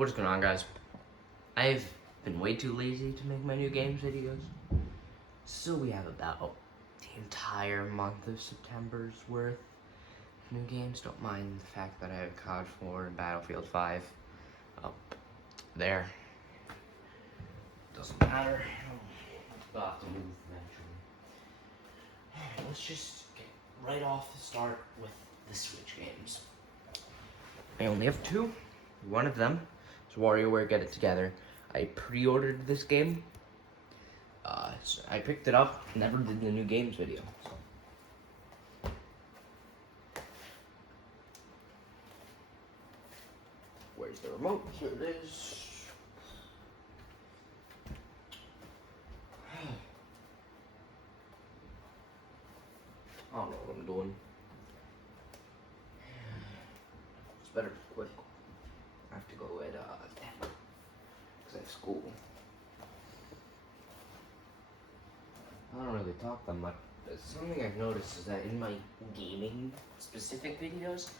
What is going on, guys? I've been way too lazy to make my new games videos. So we have about the entire month of September's worth of new games. Don't mind the fact that I have COD 4 and Battlefield 5 up there. Doesn't matter. I'll have to move eventually. Let's just get right off the start with the Switch games. I only have two. One of them is WarioWare Get It Together. I pre-ordered this game. So I picked it up, never did the new games video. So. Where's the remote? Here it is. I don't know what I'm doing. It's better be quick. I have to go at 10 because I have school. I don't really talk that much. Something I've noticed is that in my gaming specific videos,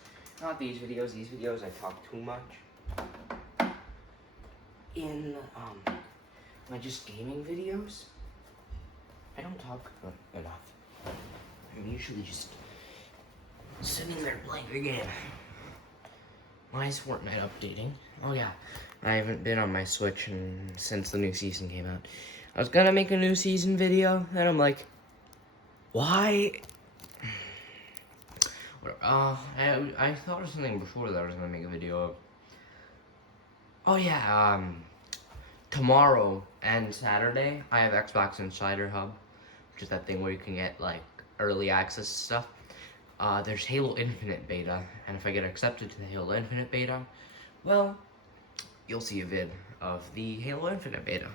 not these videos I talk too much. In my just gaming videos, I don't talk enough. I'm usually just sitting there playing the game. Why is Fortnite updating? Oh yeah, I haven't been on my Switch since the new season came out. I was gonna make a new season video, and I'm like, why? I thought of something before that I was gonna make a video of. Oh yeah, tomorrow and Saturday, I have Xbox Insider Hub, which is that thing where you can get like early access stuff. There's Halo Infinite beta, and if I get accepted to the Halo Infinite beta, well, you'll see a vid of the Halo Infinite beta.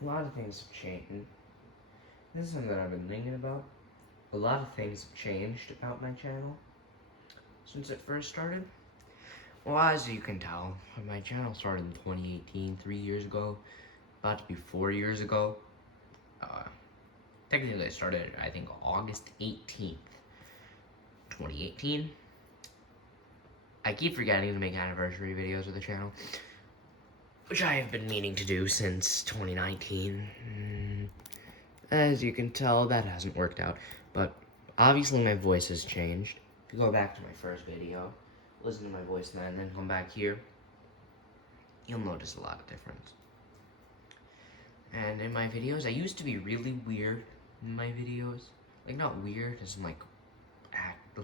A lot of things have changed. This is something that I've been thinking about. A lot of things have changed about my channel since it first started. Well, as you can tell, my channel started in 2018, 3 years ago, about to be 4 years ago. Technically I started, I think, August 18th, 2018. I keep forgetting to make anniversary videos of the channel, which I have been meaning to do since 2019. As you can tell, that hasn't worked out, but obviously my voice has changed. If you go back to my first video, listen to my voice then come back here, you'll notice a lot of difference. And in my videos, I used to be really weird in my videos. Like, not weird, as in, like, act.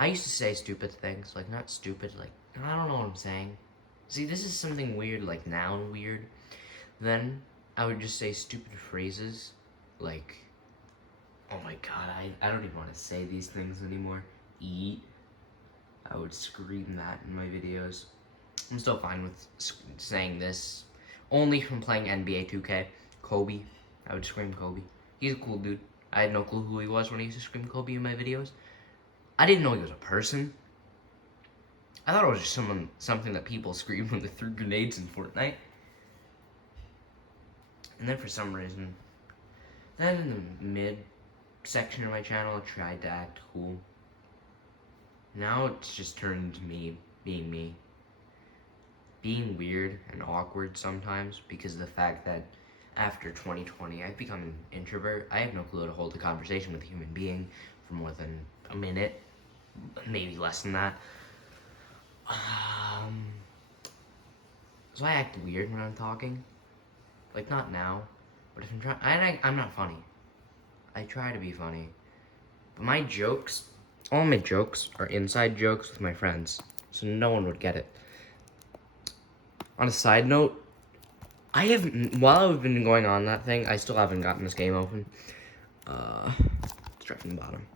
I used to say stupid things, like, not stupid, like, I don't know what I'm saying. See, this is something weird, like noun weird. Then I would just say stupid phrases, like, oh my god, I don't even want to say these things anymore. Eat. I would scream that in my videos. I'm still fine with saying this. Only from playing NBA 2K. Kobe. I would scream Kobe. He's a cool dude. I had no clue who he was when I used to scream Kobe in my videos. I didn't know he was a person. I thought it was just something that people screamed when they threw grenades in Fortnite. And then for some reason, then in the mid section of my channel, I tried to act cool. Now it's just turned into me being me. Being weird and awkward sometimes because of the fact that after 2020, I've become an introvert. I have no clue how to hold a conversation with a human being for more than a minute, maybe less than that. So I act weird when I'm talking. Like, not now, but if I'm trying, I'm not funny. I try to be funny. But my jokes, all my jokes are inside jokes with my friends, so no one would get it. On a side note, while I've been going on that thing, I still haven't gotten this game open. Start from the bottom.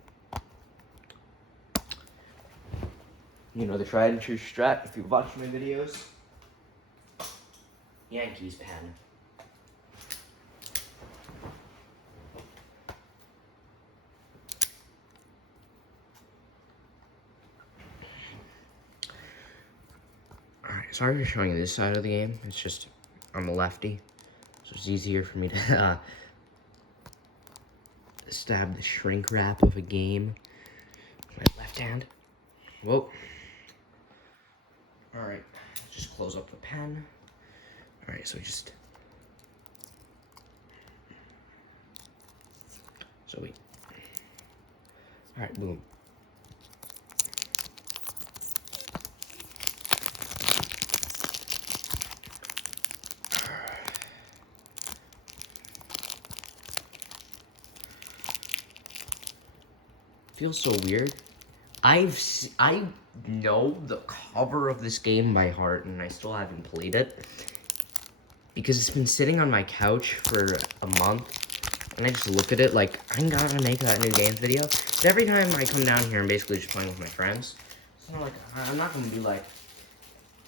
You know the tried and true strat, if you've watched my videos. Yankees pen. sorry for showing this side of the game. It's just, I'm a lefty, so it's easier for me to stab the shrink wrap of a game with my left hand. Whoa. Alright, just close up the pen. Alright, so wait. Alright, boom. Feels so weird. I know the cover of this game by heart, and I still haven't played it because it's been sitting on my couch for a month, and I just look at it like I'm gonna make that new games video. So every time I come down here, I'm basically just playing with my friends. So like I'm not gonna be like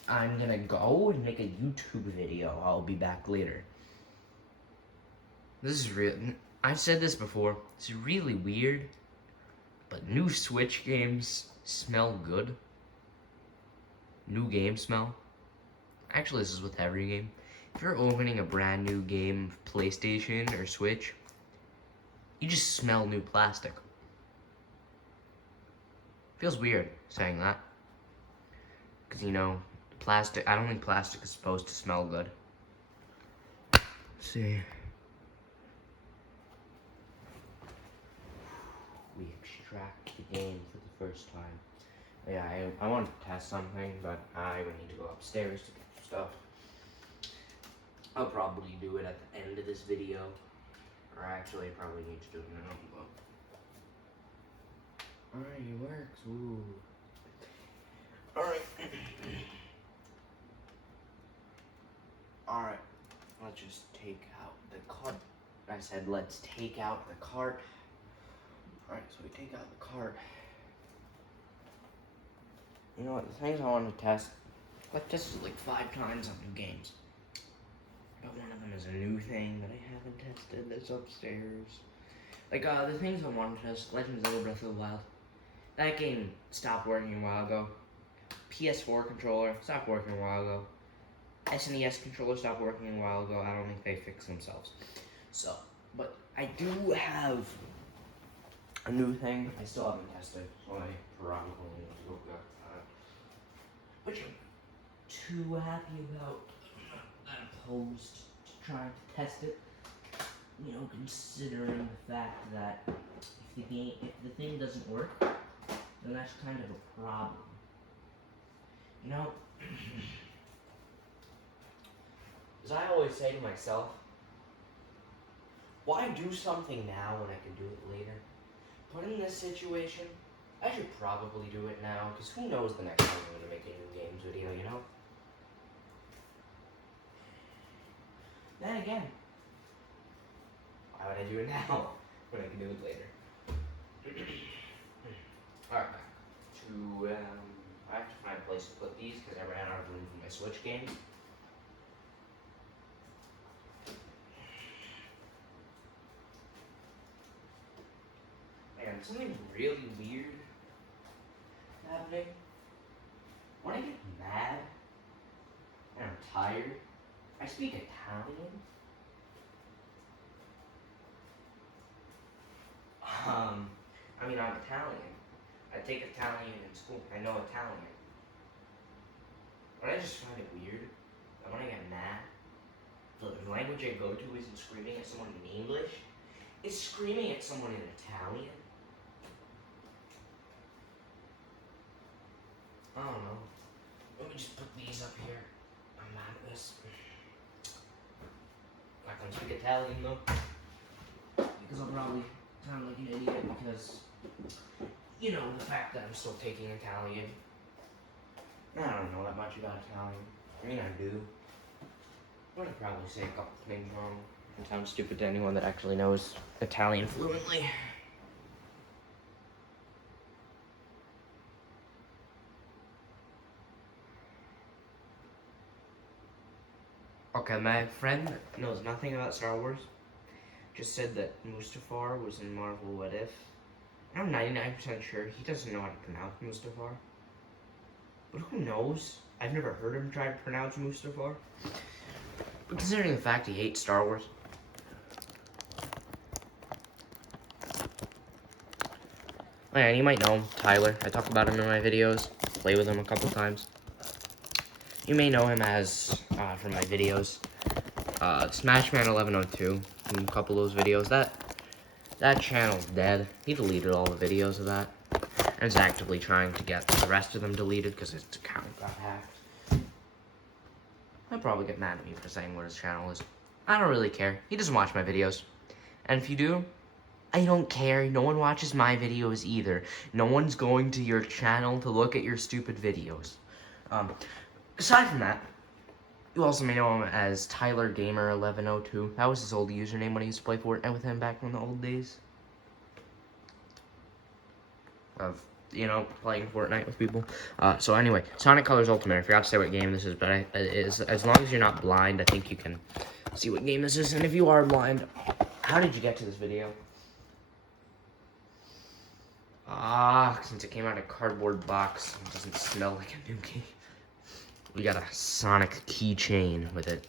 I'm gonna go and make a YouTube video. I'll be back later. This is real. I've said this before. It's really weird. But new Switch games smell good. New game smell. Actually, this is with every game. If you're opening a brand new game, PlayStation or Switch, you just smell new plastic. Feels weird saying that. Because, you know, plastic, I don't think plastic is supposed to smell good. Let's see. We extract the game for the first time. Yeah, I wanted to test something, but I would need to go upstairs to get stuff. I'll probably do it at the end of this video. Or actually, I probably need to do it now, but... Alright, it works, ooh. Alright. Alright, let's just take out the cart. I said let's take out the cart. Alright, so we take out the cart. You know what, the things I want to test, I've tested like 5 times on new games. But one of them is a new thing that I haven't tested that's upstairs. Like, the things I want to test, Legend of Zelda Breath of the Wild. That game stopped working a while ago. PS4 controller stopped working a while ago. SNES controller stopped working a while ago. I don't think they fixed themselves. So, but I do have a new thing I still haven't tested, so I probably need to look at that. Which I'm too happy about. I'm not that opposed to trying to test it. You know, considering the fact that if the thing doesn't work, then that's kind of a problem. You know, as I always say to myself, why do something now when I can do it later? But in this situation, I should probably do it now, because who knows the next time I'm going to make a new games video, you know? Then again, why would I do it now when I can do it later? Alright, back to, I have to find a place to put these, because I ran out of room for my Switch games. Man, something really weird happening. When I get mad and I'm tired, I speak Italian. I mean, I'm Italian. I take Italian in school. I know Italian. But I just find it weird that when I get mad, the language I go to isn't screaming at someone in English. It's screaming at someone in Italian. I don't know. Let me just put these up here. I'm mad at this. I can speak Italian though. Because I'll probably sound like an idiot because, you know, the fact that I'm still taking Italian. I don't know that much about Italian. I mean, I do. I'm gonna probably say a couple things wrong and sound stupid to anyone that actually knows Italian fluently. Okay, my friend knows nothing about Star Wars. Just said that Mustafar was in Marvel What If. I'm 99% sure he doesn't know how to pronounce Mustafar. But who knows? I've never heard him try to pronounce Mustafar. But considering the fact he hates Star Wars. Oh yeah, and you might know him, Tyler. I talk about him in my videos. Play with him a couple times. You may know him as, from my videos, Smashman1102, from a couple of those videos. That channel's dead. He deleted all the videos of that. And is actively trying to get the rest of them deleted because his account got hacked. He'll probably get mad at me for saying what his channel is. I don't really care. He doesn't watch my videos. And if you do, I don't care. No one watches my videos either. No one's going to your channel to look at your stupid videos. Aside from that, you also may know him as Tyler Gamer 1102. That was his old username when he used to play Fortnite with him back in the old days. Of, you know, playing Fortnite with people. So anyway, Sonic Colors Ultimate. I forgot to say what game this is, but as long as you're not blind, I think you can see what game this is. And if you are blind, how did you get to this video? Since it came out of a cardboard box, it doesn't smell like a new game. We got a Sonic keychain with it.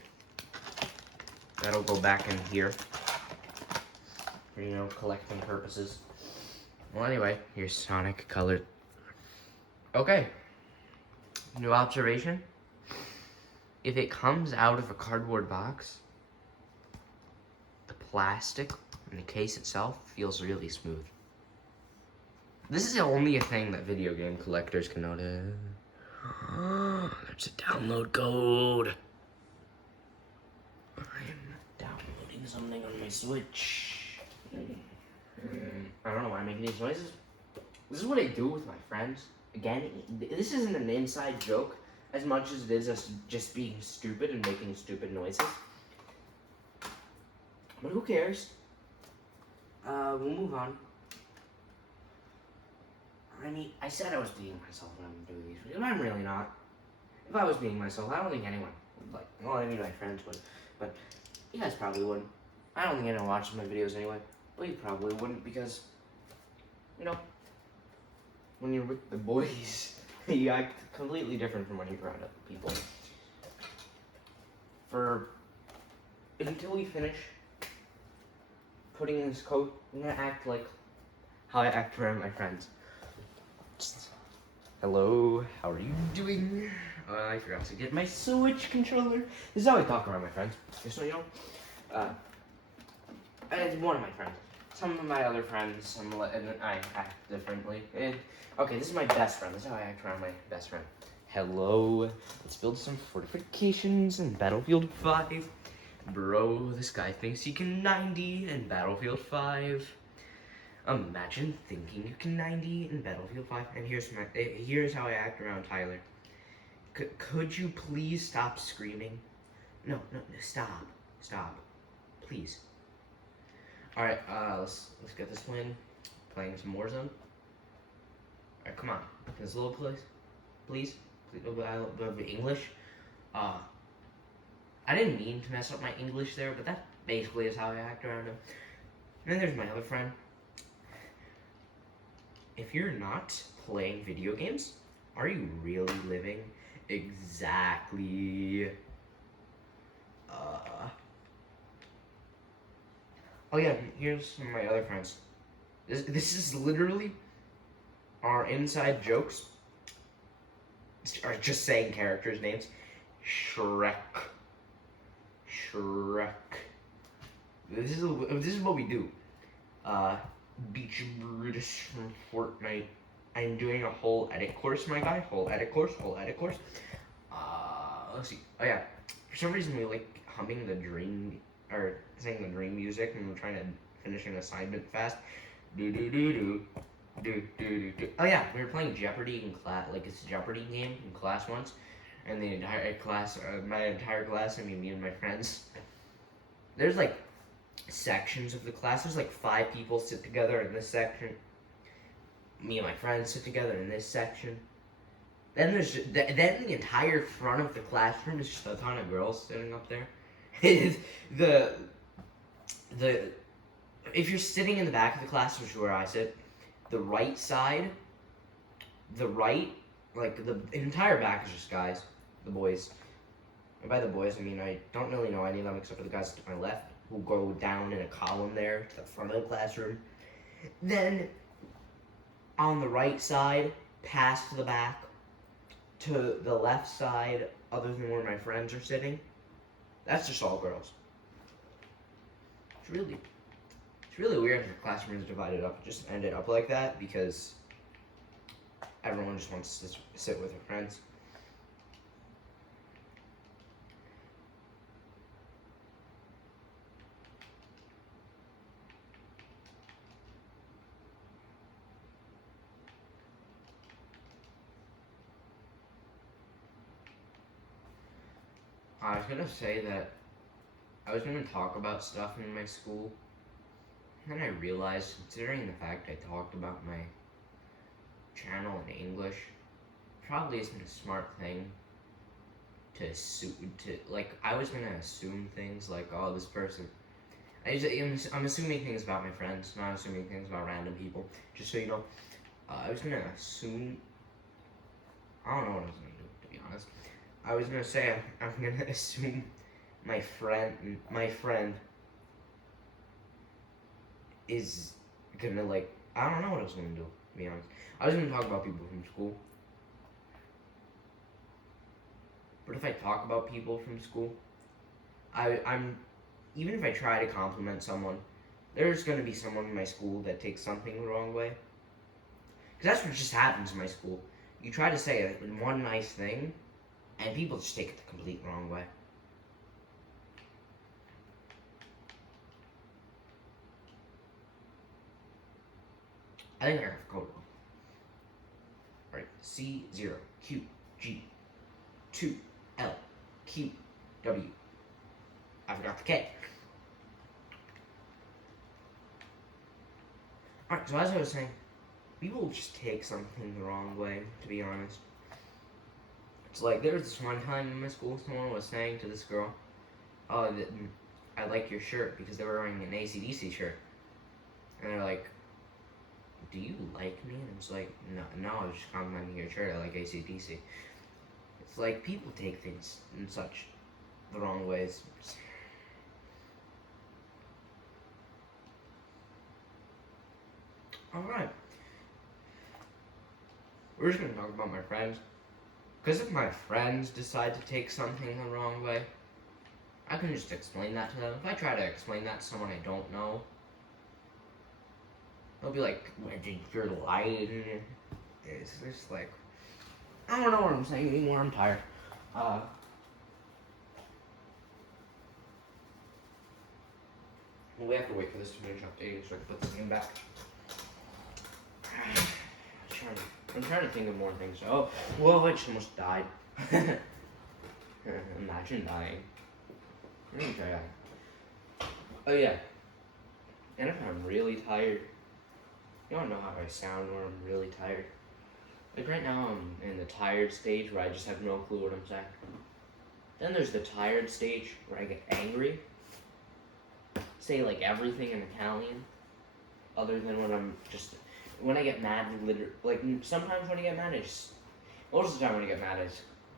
That'll go back in here for, you know, collecting purposes. Well, anyway, here's Sonic colored. Okay. New observation. If it comes out of a cardboard box, the plastic and the case itself feels really smooth. This is only a thing that video game collectors can notice. There's a download code. I'm downloading something on my Switch. I don't know why I'm making these noises. This is what I do with my friends. Again, this isn't an inside joke as much as it is us just being stupid and making stupid noises. But who cares? We'll move on. I mean, I said I was being myself when I'm doing these videos, but I'm really not. If I was being myself, I don't think anyone would like. Well, I mean, my friends would, but you guys probably wouldn't. I don't think anyone watches my videos anyway, but you probably wouldn't because, you know, when you're with the boys, you act completely different from when you're around other people. Until we finish putting this coat, I'm gonna act like how I act around my friends. Hello, how are you doing? I forgot to get my Switch controller. This is how I talk around my friends, just so you know. And one of my friends. Some of my other friends, I act differently. Okay, this is my best friend. This is how I act around my best friend. Hello, let's build some fortifications in Battlefield 5. Bro, this guy thinks he can 90 in Battlefield 5. Imagine thinking you can 90 in Battlefield 5. And here's how I act around Tyler. Could you please stop screaming? No, stop, please. All right, let's get this playing some Warzone. All right, come on, this little place, please. English. I didn't mean to mess up my English there, but that basically is how I act around him. And then there's my other friend. If you're not playing video games, are you really living? Exactly. Oh yeah, here's some of my other friends. This is literally our inside jokes. Are just saying characters' names. Shrek. This is what we do. Beach Brutus from Fortnite. I'm doing a whole edit course, my guy. Whole edit course. Let's see. Oh yeah. For some reason we like humming the dream or saying the dream music and we're trying to finish an assignment fast. Do. Oh yeah, we were playing Jeopardy in class, like it's a Jeopardy game in class once, and the entire class, my entire class, I mean me and my friends. There's like sections of the class. There's like 5 people sit together in this section. Me and my friends sit together in this section. Then then the entire front of the classroom is just a ton of girls sitting up there. If you're sitting in the back of the class, which is where I sit, the right side, like the entire back is just guys, the boys. And by the boys, I mean I don't really know any of them except for the guys to my left who go down in a column there to the front of the classroom. Then on the right side, past the back, to the left side, other than where my friends are sitting, that's just all girls. It's really weird that the classroom is divided up. It just ended up like that because everyone just wants to sit with their friends. I was gonna say that I was gonna talk about stuff in my school, and then I realized, considering the fact I talked about my channel in English, probably isn't a smart thing to assume. I was gonna assume things like, oh, this person. I'm assuming things about my friends, not assuming things about random people. Just so you know, I was gonna assume. I don't know what I was gonna do, to be honest. I was gonna say I'm gonna assume my friend is gonna I don't know what I was gonna do, to be honest. I was gonna talk about people from school. But if I talk about people from school, I'm even if I try to compliment someone, there's gonna be someone in my school that takes something the wrong way. Because that's what just happens in my school. You try to say one nice thing, and people just take it the complete wrong way. I think I have code wrong. Alright, C0, Q, G, 2, L, Q, W. I forgot the K. Alright, so as I was saying, people just take something the wrong way, to be honest. It's like, there was this one time in my school, someone was saying to this girl, oh, I like your shirt, because they were wearing an AC/DC shirt. And they're like, do you like me? And I was like, no, I was just complimenting your shirt, I like AC/DC. It's like, people take things in such the wrong ways. Alright. We're just gonna talk about my friends. Because if my friends decide to take something the wrong way, I can just explain that to them. If I try to explain that to someone I don't know, they'll be like, you're lying. It's just like, I don't know what I'm saying anymore, I'm tired. We have to wait for this to finish updating so I can put this thing back. I'm trying to think of more things. Oh, well, I just almost died. Imagine dying. Let me try that. Oh, yeah. And if I'm really tired, you don't know how I sound when I'm really tired. Like right now, I'm in the tired stage where I just have no clue what I'm saying. Then there's the tired stage where I get angry. Say like everything in Italian, other than when I get mad, like sometimes when I get mad, most of the time when I get mad,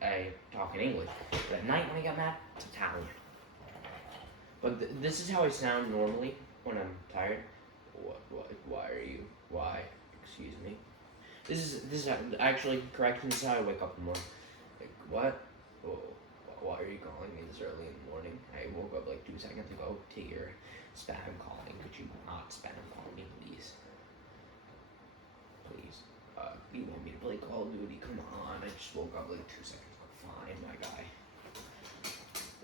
I talk in English. But at night when I get mad, it's Italian. But this is how I sound normally when I'm tired. Why are you? Why? Excuse me. This is actually correct. This is how I wake up in the morning. Like what? Oh, why are you calling me this early in the morning? I woke up like 2 seconds ago to your spam calling. Could you not spam call me, please? Please. You want me to play Call of Duty? Come on. I just woke up like 2 seconds ago. Fine, my guy.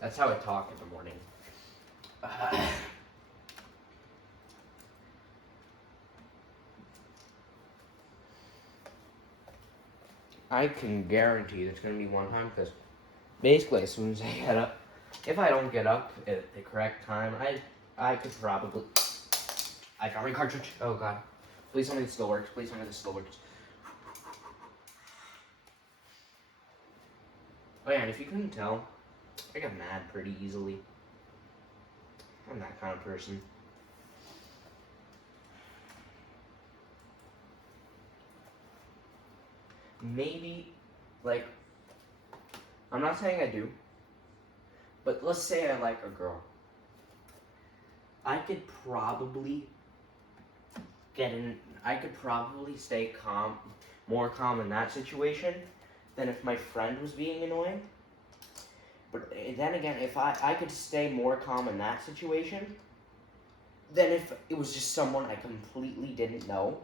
That's how I talk in the morning. I can guarantee there's going to be one time, because basically as soon as I get up, if I don't get up at the correct time, I could probably... I got my cartridge. Oh god. Please tell me this still works. Please tell me this still works. Oh yeah, and if you couldn't tell, I get mad pretty easily. I'm that kind of person. Maybe Like, I'm not saying I do, but let's say I like a girl. I could probably stay calm, more calm in that situation than if my friend was being annoying. But then again, if I could stay more calm in that situation than if it was just someone I completely didn't know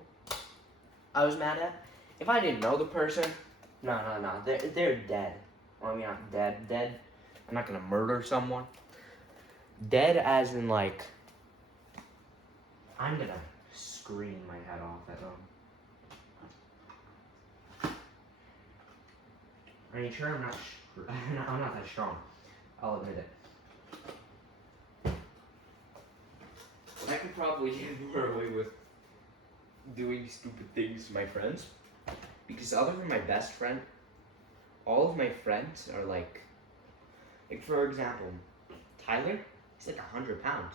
I was mad at. If I didn't know the person, no, they're dead. Well, I mean, not dead. I'm not gonna murder someone. Dead as in, like, I'm gonna scream my head off at them. Are you sure I'm not I'm not that strong? I'll admit it. But I could probably get more away with doing stupid things to my friends. Because other than my best friend, all of my friends are like for example, Tyler, he's like 100 pounds.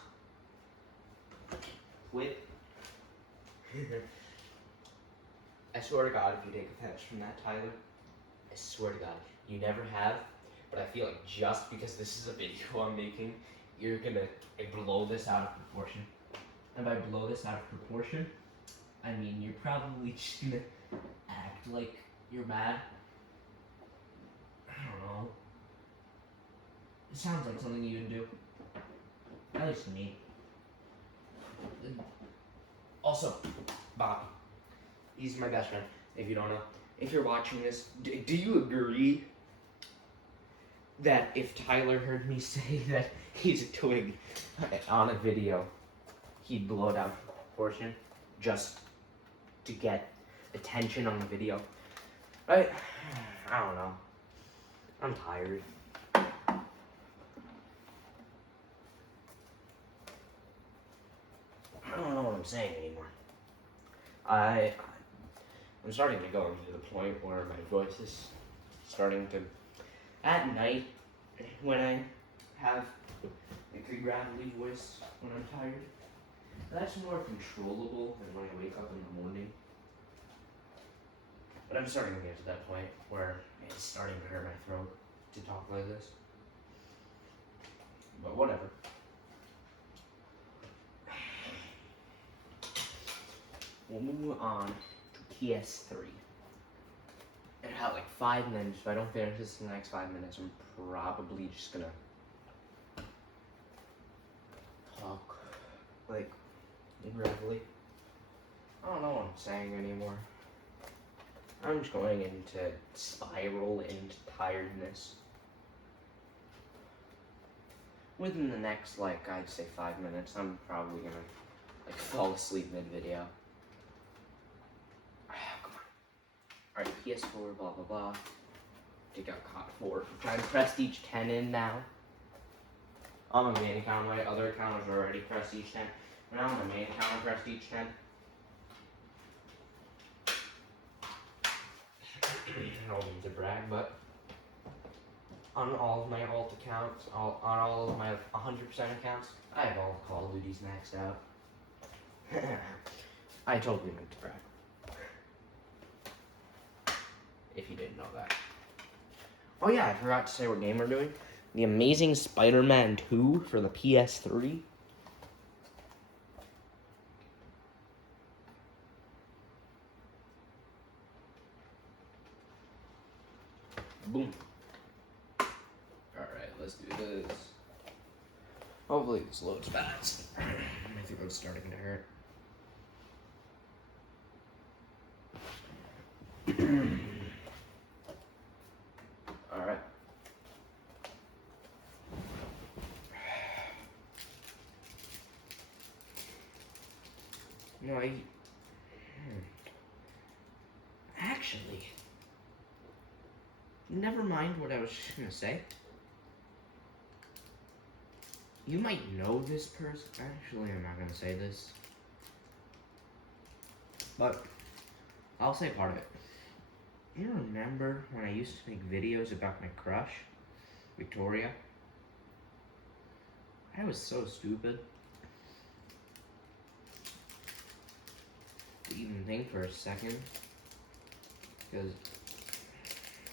I swear to God, if you take offense from that, Tyler, I swear to God, you never have, but I feel like just because this is a video I'm making, you're gonna blow this out of proportion. And by blow this out of proportion, I mean you're probably just gonna act like you're mad. I don't know. It sounds like something you would do. At least to me. Also, Bobby. He's my best friend, if you don't know. If you're watching this, do you agree that if Tyler heard me say that he's a twig on a video, he'd blow it out of proportion just to get attention on the video? Right? I don't know. I'm tired. I don't know what I'm saying anymore. I'm starting to go to the point where my voice is starting to, at night, when I have like a gravelly voice when I'm tired, that's more controllable than when I wake up in the morning. But I'm starting to get to that point where it's starting to hurt my throat to talk like this. But whatever. We'll move on to PS3. In about like 5 minutes, if I don't finish this in the next 5 minutes, I'm probably just gonna talk like gravelly. I don't know what I'm saying anymore. I'm just going into spiral into tiredness. Within the next, like, I'd say 5 minutes, I'm probably gonna like fall asleep mid-video. Come on. Alright, PS4, blah blah blah. I got caught for trying to press each 10 in now. On my main account, my other account has already pressed each 10. Now on my main account, I pressed each 10. I don't mean to brag, but on all of my alt accounts, on all of my 100% accounts, I have all the Call of Duties maxed out. I totally meant to brag. If you didn't know that. Oh yeah, I forgot to say what game we're doing. The Amazing Spider-Man 2 for the PS3. Boom. Alright, let's do this. Hopefully this loads fast. My throat's starting to hurt. Alright. No, actually, never mind what I was gonna say. You might know this person. Actually, I'm not gonna say this. But I'll say part of it. You remember when I used to make videos about my crush, Victoria? I was so stupid to even think for a second. Because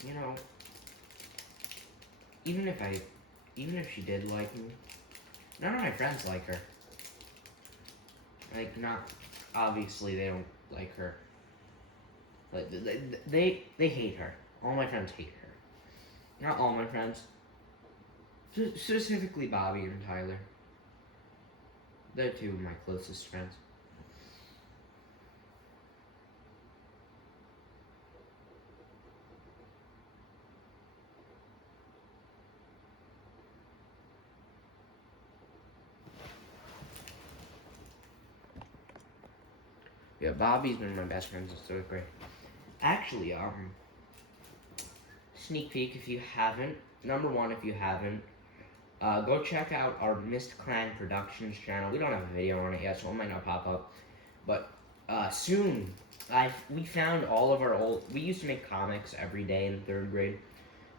you know, even if she did like me, none of my friends like her. Like, not, obviously they don't like her. Like, they hate her. All my friends hate her. Not all my friends. Specifically Bobby and Tyler. They're two of my closest friends. Yeah, Bobby's been my best friend since 3rd grade. Actually, sneak peek if you haven't. Number one, if you haven't, go check out our Mist Clan Productions channel. We don't have a video on it yet, so it might not pop up. But soon, we found all of our old. We used to make comics every day in 3rd grade.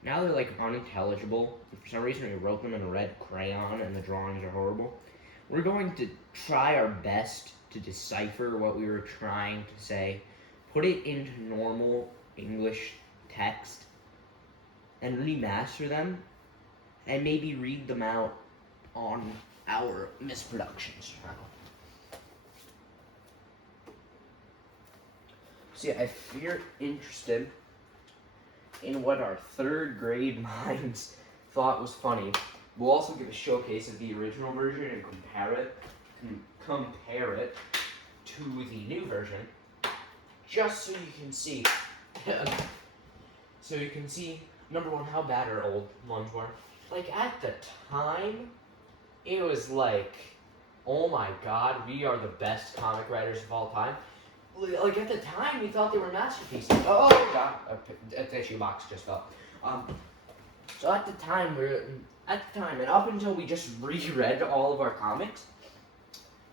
Now they're like unintelligible. For some reason, we wrote them in a red crayon, and the drawings are horrible. We're going to try our best to decipher what we were trying to say, put it into normal English text, and remaster them, and maybe read them out on our Misproductions channel. So yeah, if you're interested in what our 3rd grade minds thought was funny, we'll also give a showcase of the original version and compare it to the new version, just so you can see. So you can see, number one, how bad our old ones were. Like, at the time, it was like, oh my god, we are the best comic writers of all time. Like, at the time, we thought they were masterpieces. Oh god, a tissue box just fell. So at the time, and up until we just reread all of our comics,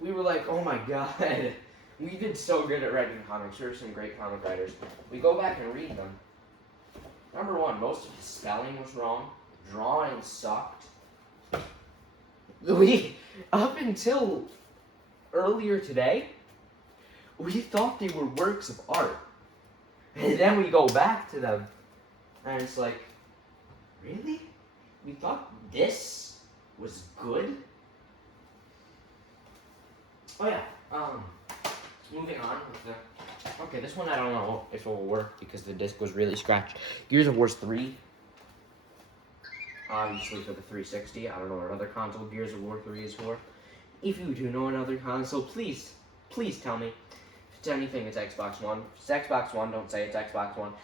we were like, oh my god, we did so good at writing comics. We were some great comic writers. We go back and read them. Number one, most of the spelling was wrong. Drawing sucked. Up until earlier today, we thought they were works of art. And then we go back to them, and it's like, really? We thought this was good? Oh yeah, moving on with the... Okay, this one I don't know if it will work because the disc was really scratched. Gears of War 3. Obviously for the 360. I don't know what other console Gears of War 3 is for. If you do know another console, please tell me. If it's anything, it's Xbox One. If it's Xbox One, don't say it's Xbox One.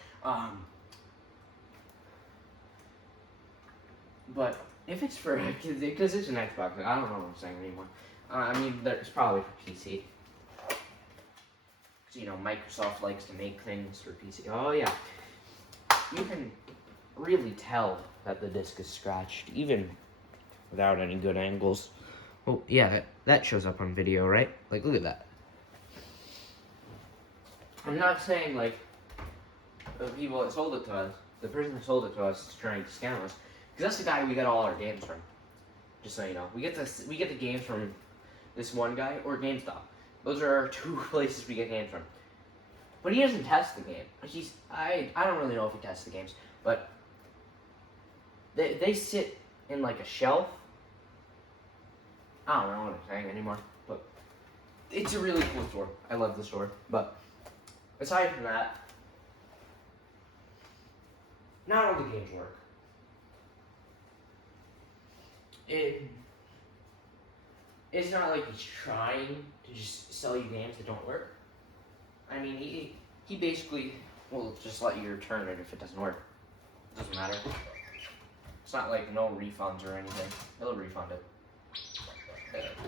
But if it's for, because it's an Xbox, I don't know what I'm saying anymore. I mean, it's probably for PC. So, you know, Microsoft likes to make things for PC. Oh yeah, you can really tell that the disc is scratched, even without any good angles. Oh yeah, that shows up on video, right? Like, look at that. I'm not saying like the people that sold it to us, the person that sold it to us is trying to scam us, because that's the guy we get all our games from. Just so you know, we get the games from this one guy or GameStop. Those are our two places we get games from. But he doesn't test the game. I don't really know if he tests the games, but they sit in like a shelf. I don't know what I'm saying anymore, but it's a really cool store. I love the store. But aside from that, not all the games work. It's not like he's trying to just sell you games that don't work. I mean, he basically will just let you return it if it doesn't work. It doesn't matter. It's not like no refunds or anything. He'll refund it. Doesn't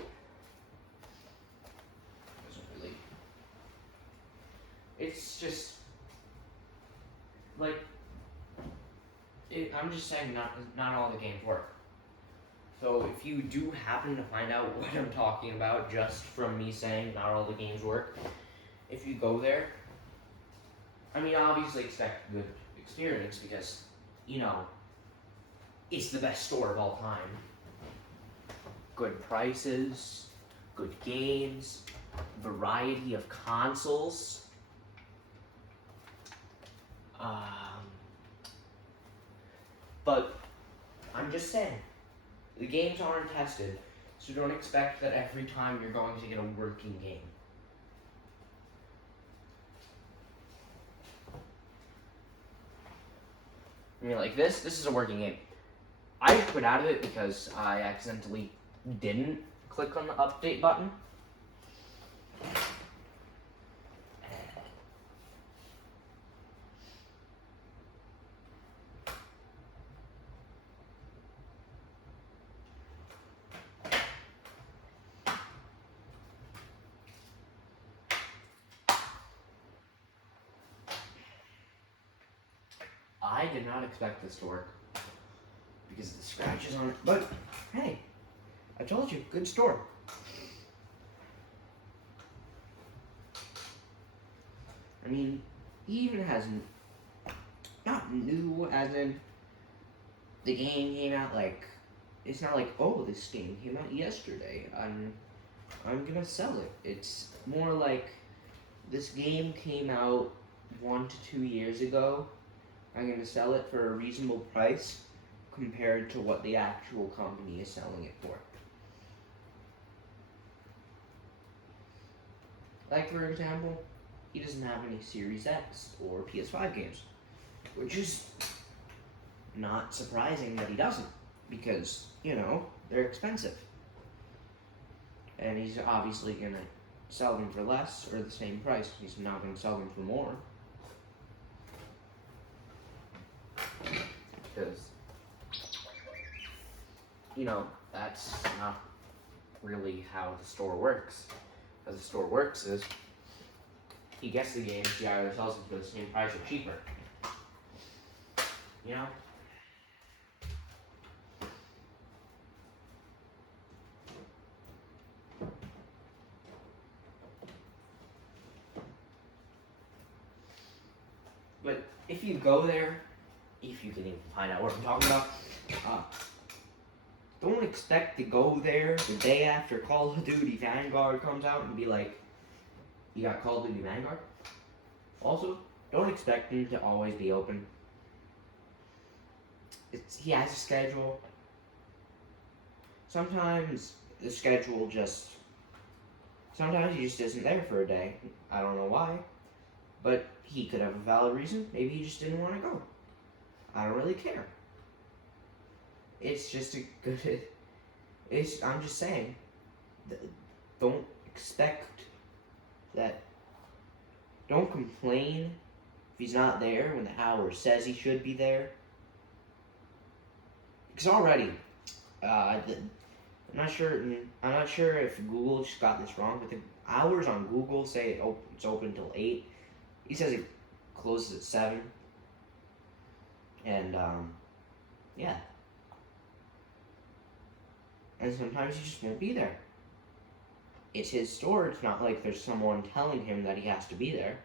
really. It's just like I'm just saying, not all the games work. So if you do happen to find out what I'm talking about just from me saying not all the games work, if you go there, I mean, obviously expect a good experience because, you know, it's the best store of all time. Good prices, good games, variety of consoles. But I'm just saying, the games aren't tested, so don't expect that every time you're going to get a working game. I mean, like this is a working game. I quit out of it because I accidentally didn't click on the update button. I did not expect this to work because of the scratches on it, but hey, I told you, good store. I mean, he even has not new as in the game came out like, it's not like, oh, this game came out yesterday, I'm gonna sell it. It's more like this game came out 1 to 2 years ago. I'm gonna sell it for a reasonable price compared to what the actual company is selling it for. Like, for example, he doesn't have any Series X or PS5 games, which is not surprising that he doesn't, because, you know, they're expensive. And he's obviously gonna sell them for less or the same price. He's not gonna sell them for more. Because, you know, that's not really how the store works. How the store works is, he gets the games, he either sells them for the same price or cheaper. You know? But if you go there, if you can even find out what I'm talking about, don't expect to go there the day after Call of Duty Vanguard comes out and be like, you got Call of Duty Vanguard? Also, don't expect him to always be open. He has a schedule. Sometimes the schedule sometimes he just isn't there for a day. I don't know why, but he could have a valid reason. Maybe he just didn't want to go. I don't really care. It's just a good, I'm just saying, don't expect that, don't complain if he's not there when the hour says he should be there. Because already, I'm not sure if Google just got this wrong, but the hours on Google say it's open till 8. He says it closes at 7. And, yeah. And sometimes he just won't be there. It's his store. It's not like there's someone telling him that he has to be there.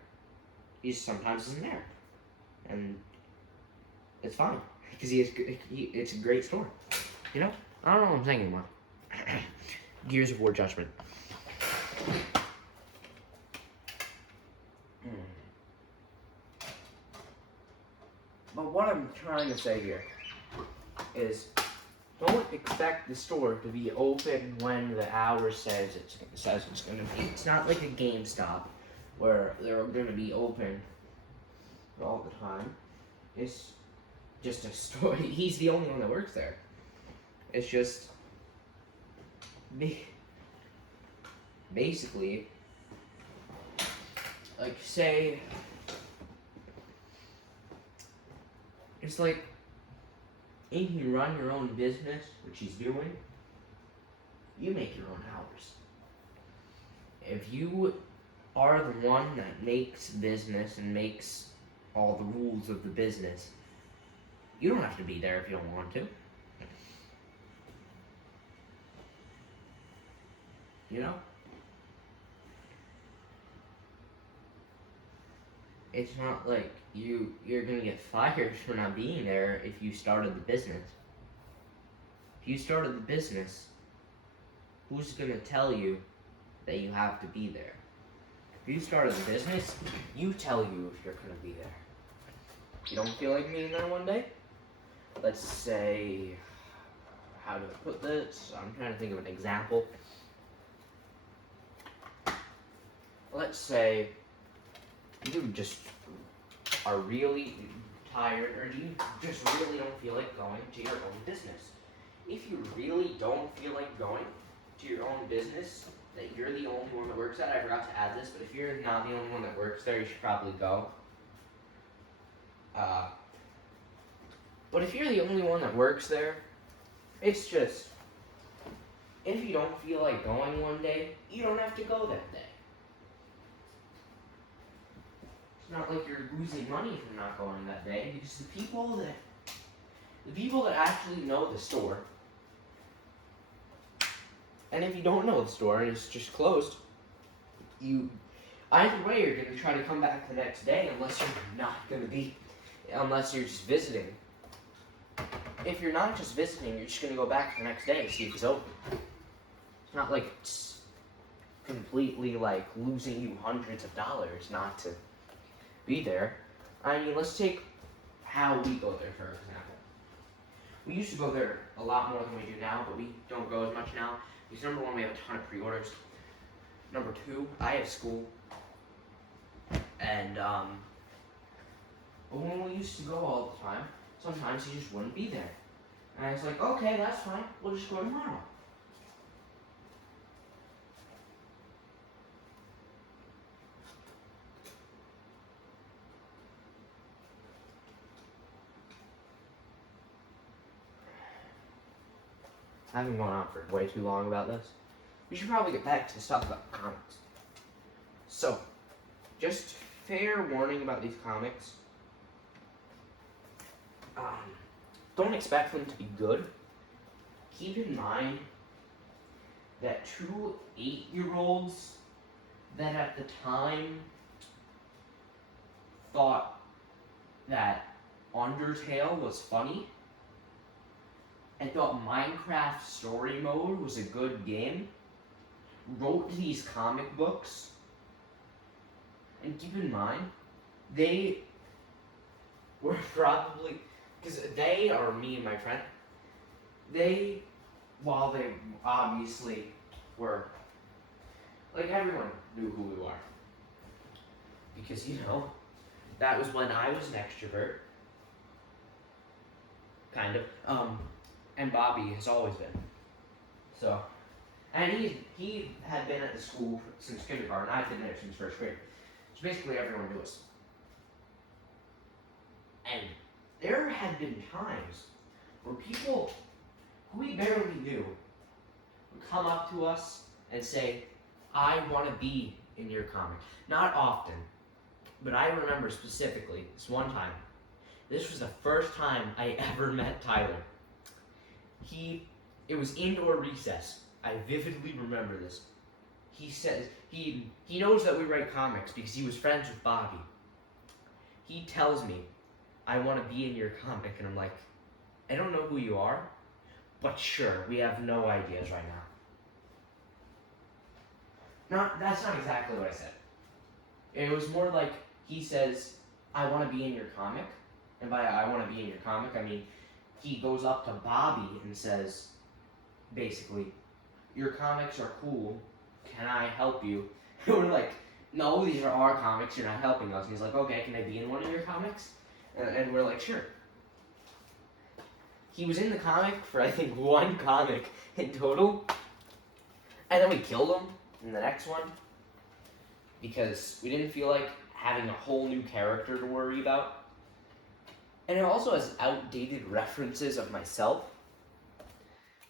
He sometimes isn't there. And it's fine. Because it's a great store. You know? I don't know what I'm saying anymore. Gears of War Judgment. But what I'm trying to say here is, don't expect the store to be open when the hour says it's going to be. It's not like a GameStop where they're going to be open all the time. It's just a store. He's the only one that works there. It's just basically, like, say, it's like, if you run your own business, which he's doing, you make your own hours. If you are the one that makes business and makes all the rules of the business, you don't have to be there if you don't want to. You know? It's not like you're gonna get fired for not being there if you started the business. If you started the business, who's gonna tell you that you have to be there? If you started the business, you tell you if you're gonna be there. You don't feel like being there one day? let's say, how do I put this? I'm trying to think of an example. Let's say you just are really tired, or you just really don't feel like going to your own business. If you really don't feel like going to your own business, that you're the only one that works at, I forgot to add this, but if you're not the only one that works there, you should probably go. But if you're the only one that works there, it's just, if you don't feel like going one day, you don't have to go that day. It's not like you're losing money from not going that day, because the people that actually know the store, and if you don't know the store and it's just closed, either way you're going to try to come back the next day unless you're just visiting. If you're not just visiting, you're just going to go back the next day to see if it's open. It's not like it's completely like losing you hundreds of dollars not to be there. I mean, let's take how we go there, for example. We used to go there a lot more than we do now, but we don't go as much now. Because number one, we have a ton of pre-orders. Number two, I have school. And but when we used to go all the time, sometimes he just wouldn't be there. And I was like, okay, that's fine. We'll just go tomorrow. I've been going on for way too long about this. We should probably get back to the stuff about comics. So, just fair warning about these comics. Don't expect them to be good. Keep in mind that 2 8-year-olds that at the time thought that Undertale was funny and thought Minecraft Story Mode was a good game wrote these comic books. And keep in mind, they were probably, because they are me and my friend, while they obviously were, like, everyone knew who we were. Because, that was when I was an extrovert. Kind of. And Bobby has always been. So, and he had been at the school since kindergarten. I've been there since first grade. So basically everyone knew us. And there had been times where people who we barely knew would come up to us and say, I want to be in your comic. Not often, but I remember specifically this one time. This was the first time I ever met Tyler. It was indoor recess. I vividly remember this. He says, he knows that we write comics because he was friends with Bobby. He tells me, I want to be in your comic, and I'm like, I don't know who you are, but sure, we have no ideas right now. That's not exactly what I said. It was more like, he says, I want to be in your comic, and by I want to be in your comic, I mean, he goes up to Bobby and says, basically, your comics are cool, can I help you? And we're like, no, these are our comics, you're not helping us. And he's like, okay, can I be in one of your comics? And we're like, sure. He was in the comic for, I think, 1 comic in total. And then we killed him in the next one. Because we didn't feel like having a whole new character to worry about. And it also has outdated references of myself.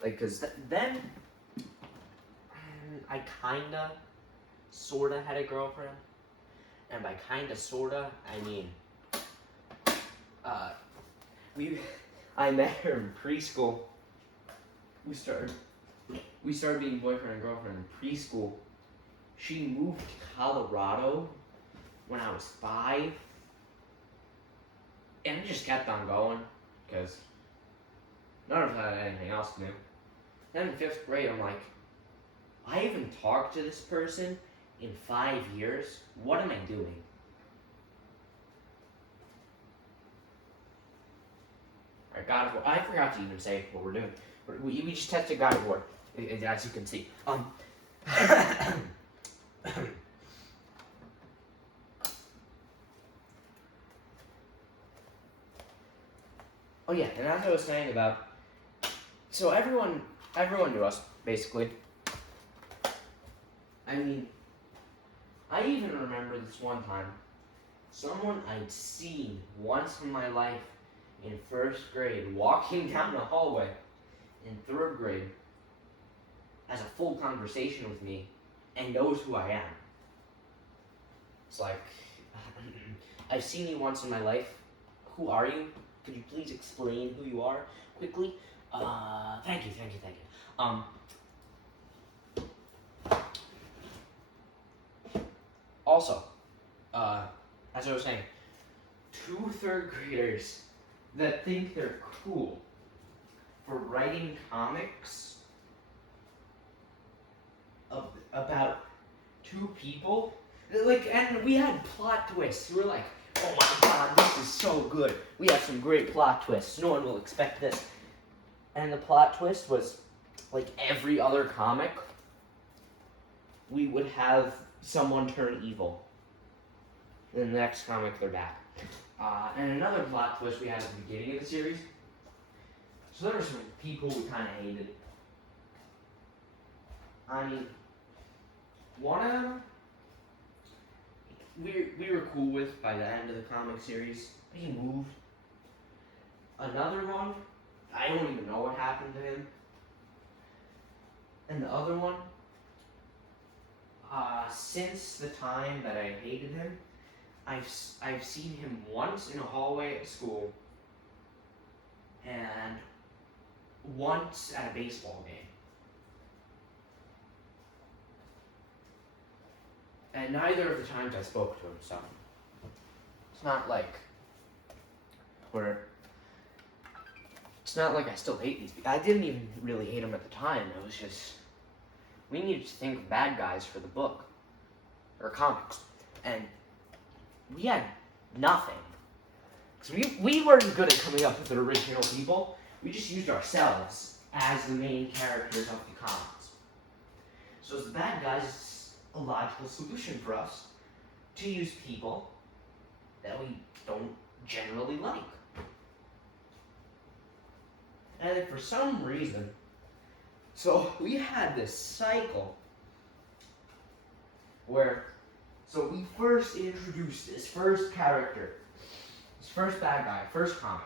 Like, because then I kinda, sorta had a girlfriend. And by kinda, sorta, I mean, I met her in preschool. We started being boyfriend and girlfriend in preschool. She moved to Colorado when I was 5. And it just kept on going, because none of us had anything else to do. Then in 5th grade, I'm like, I haven't talked to this person in 5 years. What am I doing? Or God of War. I forgot to even say what we're doing. We just tested God of War, as you can see. Oh yeah, and as I was saying about, so everyone knew us basically. I mean, I even remember this one time, someone I'd seen once in my life in first grade walking down the hallway in third grade has a full conversation with me and knows who I am. It's like, I've seen you once in my life. Who are you? Could you please explain who you are quickly? Thank you. Also, as I was saying, 2 third graders that think they're cool for writing comics about 2 people. Like, and we had plot twists. We were like, oh my god, this is so good. We have some great plot twists. No one will expect this. And the plot twist was, like every other comic, we would have someone turn evil. In the next comic, they're bad. And another plot twist we had at the beginning of the series. So there were some people we kind of hated. I mean, one of them, we were cool with by the end of the comic series. He moved. Another one, I don't even know what happened to him. And the other one, since the time that I hated him, I've seen him once in a hallway at school and once at a baseball game. And neither of the times I spoke to him, so it's not like I still hate these people. I didn't even really hate him at the time. It was just, we needed to think of bad guys for the book, or comics, and we had nothing. Because we weren't good at coming up with original people. We just used ourselves as the main characters of the comics. So as the bad guys, it's a logical solution for us to use people that we don't generally like. And for some reason, so we had this cycle where, so we first introduced this first character, this first bad guy, first comic.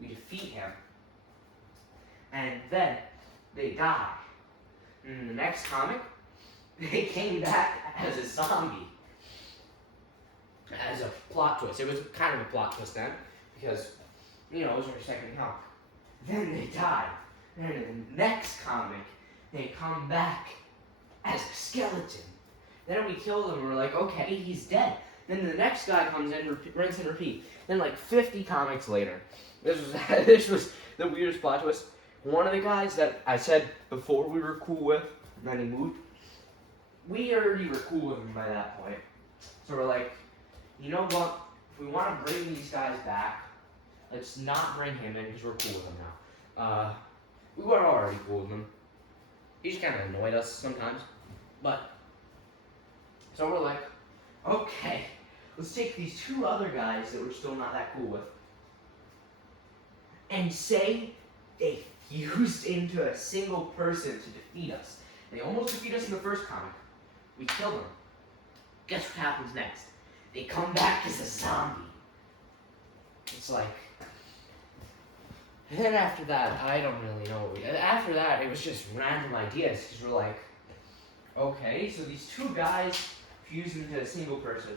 We defeat him, and then they die. And in the next comic, they came back as a zombie. As a plot twist. It was kind of a plot twist then, because, it was our second comic. Then they die. And in the next comic, they come back as a skeleton. Then we kill them and we're like, okay, he's dead. Then the next guy comes in, rinse and repeat. Then like 50 comics later. This was the weirdest plot twist. One of the guys that I said before we were cool with, and then he moved, we already were cool with him by that point. So we're like, you know what? If we want to bring these guys back, let's not bring him in because we're cool with him now. We were already cool with him. He just kind of annoyed us sometimes. But, so we're like, okay, let's take these 2 other guys that we're still not that cool with and say they fused into a single person to defeat us. They almost defeat us in the first comic. We kill them. Guess what happens next? They come back as a zombie. It's like, and then after that, I don't really know. After that, it was just random ideas, because we're like, okay, so these 2 guys fused into a single person.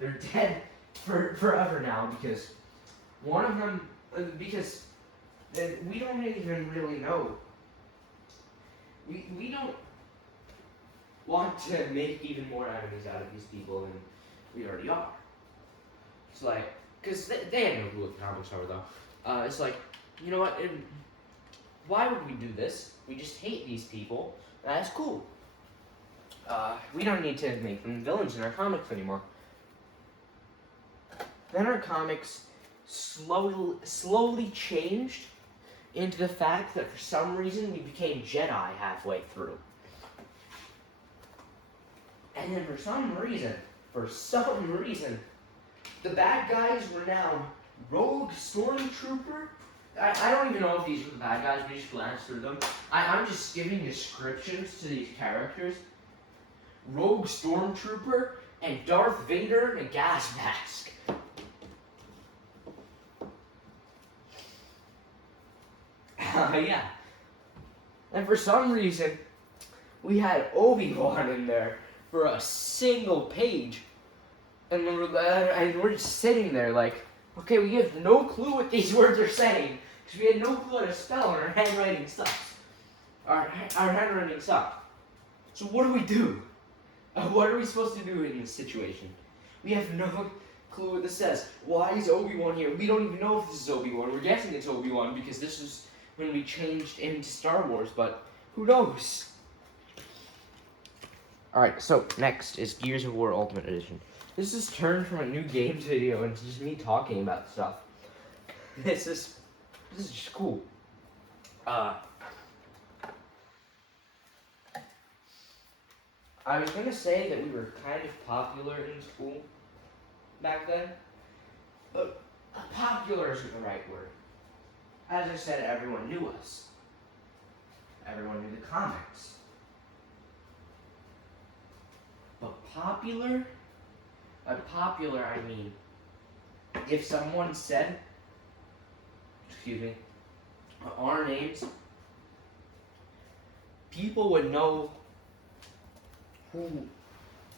They're dead forever now, because one of them, because we don't even really know. We don't want to make even more enemies out of these people than we already are. It's like, because they had no clue what the comics are, though. It's like, you know what? Why would we do this? We just hate these people. That's cool. We don't need to make them villains in our comics anymore. Then our comics slowly changed into the fact that for some reason we became Jedi halfway through. And then for some reason, the bad guys were now Rogue Stormtrooper. I don't even know if these are the bad guys, we just glanced through them. I'm just giving descriptions to these characters. Rogue Stormtrooper and Darth Vader in a gas mask. Yeah. And for some reason, we had Obi-Wan in there for a single page. And we're just sitting there like, okay, we have no clue what these words are saying. Because we had no clue how to spell and our handwriting sucks. Our handwriting sucked. So what do we do? What are we supposed to do in this situation? We have no clue what this says. Why is Obi-Wan here? We don't even know if this is Obi-Wan. We're guessing it's Obi-Wan because this was when we changed into Star Wars, but who knows? Alright, so next is Gears of War Ultimate Edition. This is turned from a new games video into just me talking about stuff. This is just cool. I was gonna say that we were kind of popular in school back then, but popular isn't the right word. As I said, everyone knew us. Everyone knew the comics. But popular? By popular, I mean, if someone said, our names, people would know who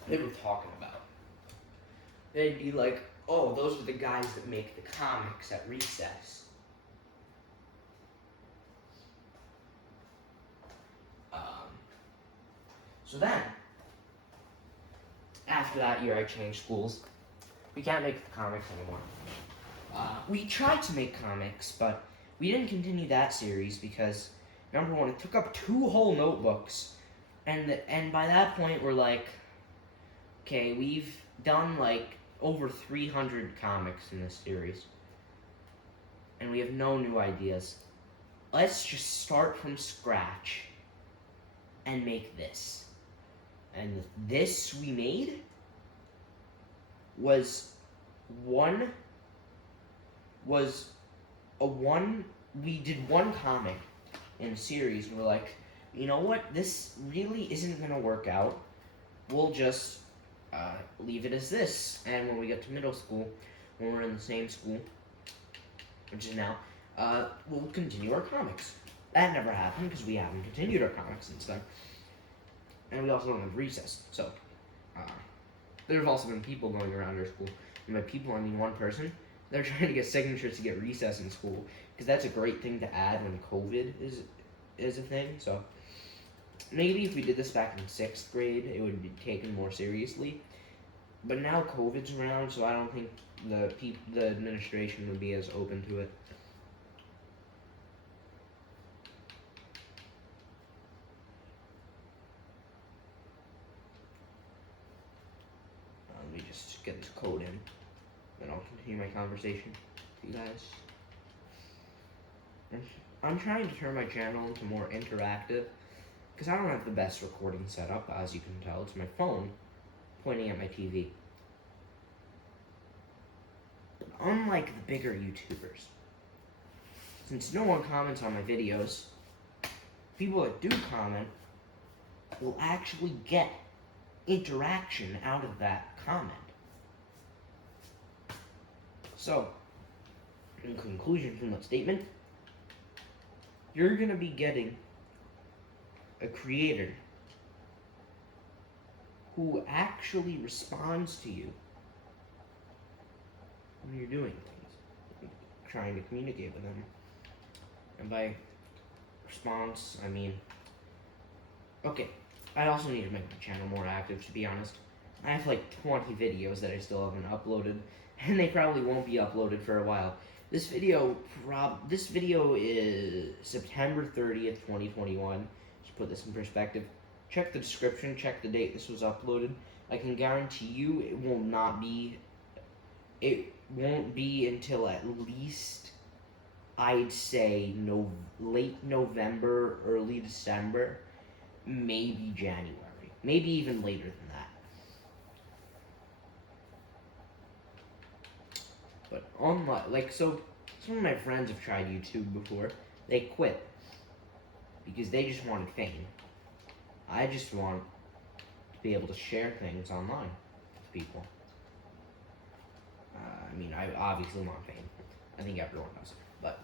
they were talking about. They'd be like, oh, those are the guys that make the comics at recess. So then, after that year I changed schools. We can't make the comics anymore. We tried to make comics, but we didn't continue that series because, number one, it took up 2 whole notebooks. And by that point, we're like, okay, we've done like over 300 comics in this series. And we have no new ideas. Let's just start from scratch and make this. And this we made was we did one comic in a series, and we're like, you know what, this really isn't gonna work out. We'll just leave it as this. And when we get to middle school, when we're in the same school, which is now, we'll continue our comics. That never happened because we haven't continued our comics since then. And we also don't have recess. So, there have also been people going around our school. And by people, I mean one person. They're trying to get signatures to get recess in school. Because that's a great thing to add when COVID is a thing. So, maybe if we did this back in 6th grade, it would be taken more seriously. But now COVID's around, so I don't think the administration would be as open to it. Let me just get this code in, then I'll continue my conversation with you guys. I'm trying to turn my channel into more interactive, because I don't have the best recording setup, as you can tell. It's my phone pointing at my TV. But unlike the bigger YouTubers, since no one comments on my videos, people that do comment will actually get interaction out of that comment. So, in conclusion from that statement, you're going to be getting a creator who actually responds to you when you're doing things, trying to communicate with them. And by response, I mean, okay, I also need to make my channel more active, to be honest. I have like 20 videos that I still haven't uploaded, and they probably won't be uploaded for a while. This video is September 30th, 2021. Just put this in perspective. Check the description, check the date this was uploaded. I can guarantee you it won't be until at least I'd say late November, early December, maybe January, maybe even later than that. But so some of my friends have tried YouTube before. They quit because they just wanted fame. I just want to be able to share things online with people. I obviously want fame. I think everyone does. But,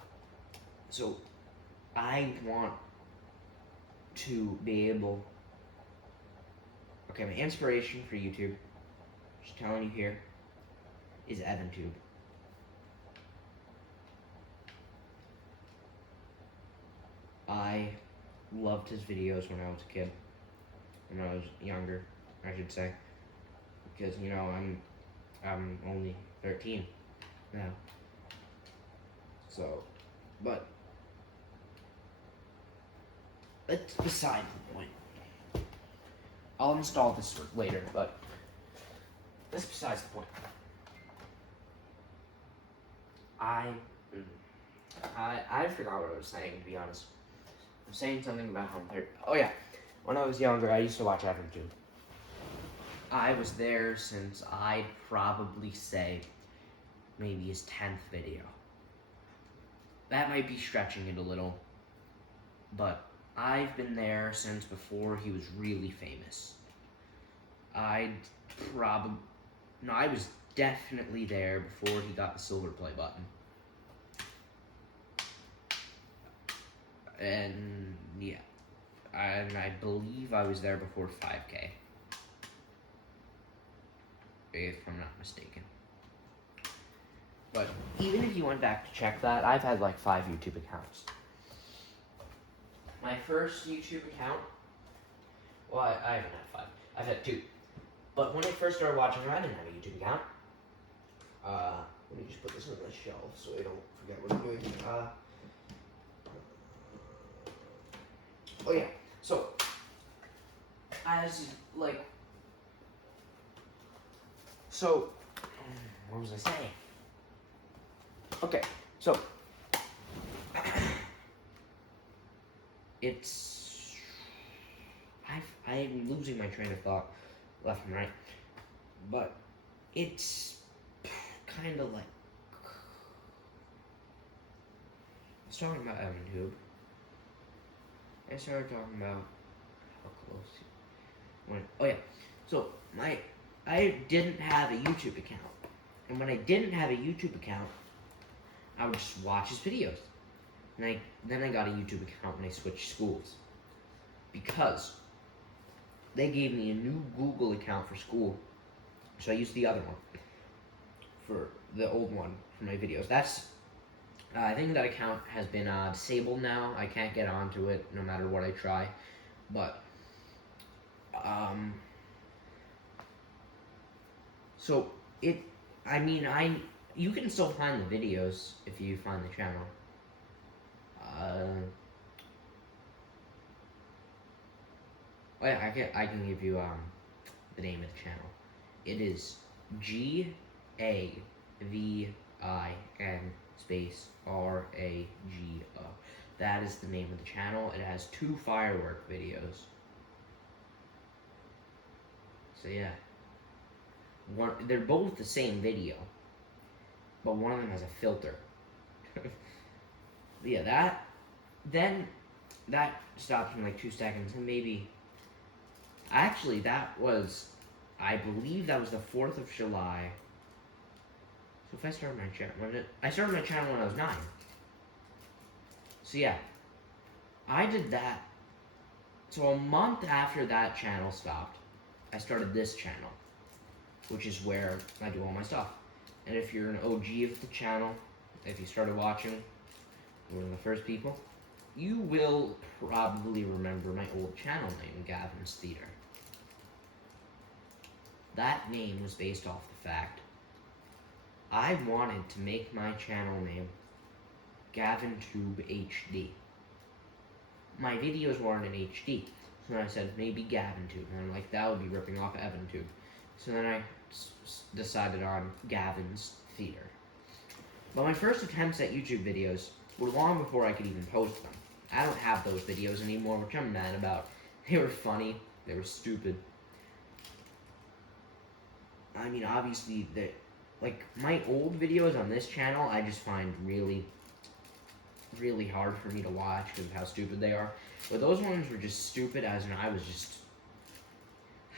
so, I want to be able... Okay, my inspiration for YouTube, just telling you here, is EvanTube. I loved his videos when I was a kid. When I was younger, I should say. Because, I'm only 13 now. So, but that's beside the point. I'll install this later, but that's besides the point. I forgot what I was saying, to be honest. I'm saying something about how I'm 30. Oh yeah, when I was younger, I used to watch EvanTube. I was there since I'd probably say maybe his 10th video. That might be stretching it a little, but I've been there since before he was really famous. I was definitely there before he got the silver play button. And yeah, and I believe I was there before 5K, if I'm not mistaken. But even if you went back to check that, I've had like 5 YouTube accounts. My first YouTube account, well, I haven't had 5. I've had 2. But when I first started watching him, I didn't have a YouTube account. Let me just put this on the shelf so I don't forget what I'm doing. Oh yeah, so, what was I saying? Okay, so, I'm losing my train of thought left and right, but it's kind of like, I was talking about EvanTube. I started talking about how close he went. Oh yeah, so I didn't have a YouTube account, and when I didn't have a YouTube account, I would just watch his videos. And then I got a YouTube account when I switched schools, because they gave me a new Google account for school, so I used the other one for the old one for my videos. I think that account has been disabled now. I can't get onto it no matter what I try. But, so you can still find the videos if you find the channel. I can give you the name of the channel. It is GAVIN space RAGO. That is the name of the channel. It has 2 firework videos. So yeah, they're both the same video, but one of them has a filter. Yeah, that stopped in like 2 seconds, and maybe. Actually, I believe that was the 4th of July. So if I started my channel, I started my channel when I was 9. So yeah, I did that. So a month after that channel stopped, I started this channel, which is where I do all my stuff. And if you're an OG of the channel, if you started watching, one of the first people, you will probably remember my old channel name, Gavin's Theater. That name was based off the fact I wanted to make my channel name GavinTube HD. My videos weren't in HD, so then I said maybe GavinTube, and I'm like, that would be ripping off EvanTube. So then I decided on Gavin's Theater. But my first attempts at YouTube videos were long before I could even post them. I don't have those videos anymore, which I'm mad about. They were funny. They were stupid. I mean, obviously, like, my old videos on this channel, I just find really, really hard for me to watch because of how stupid they are. But those ones were just stupid as in I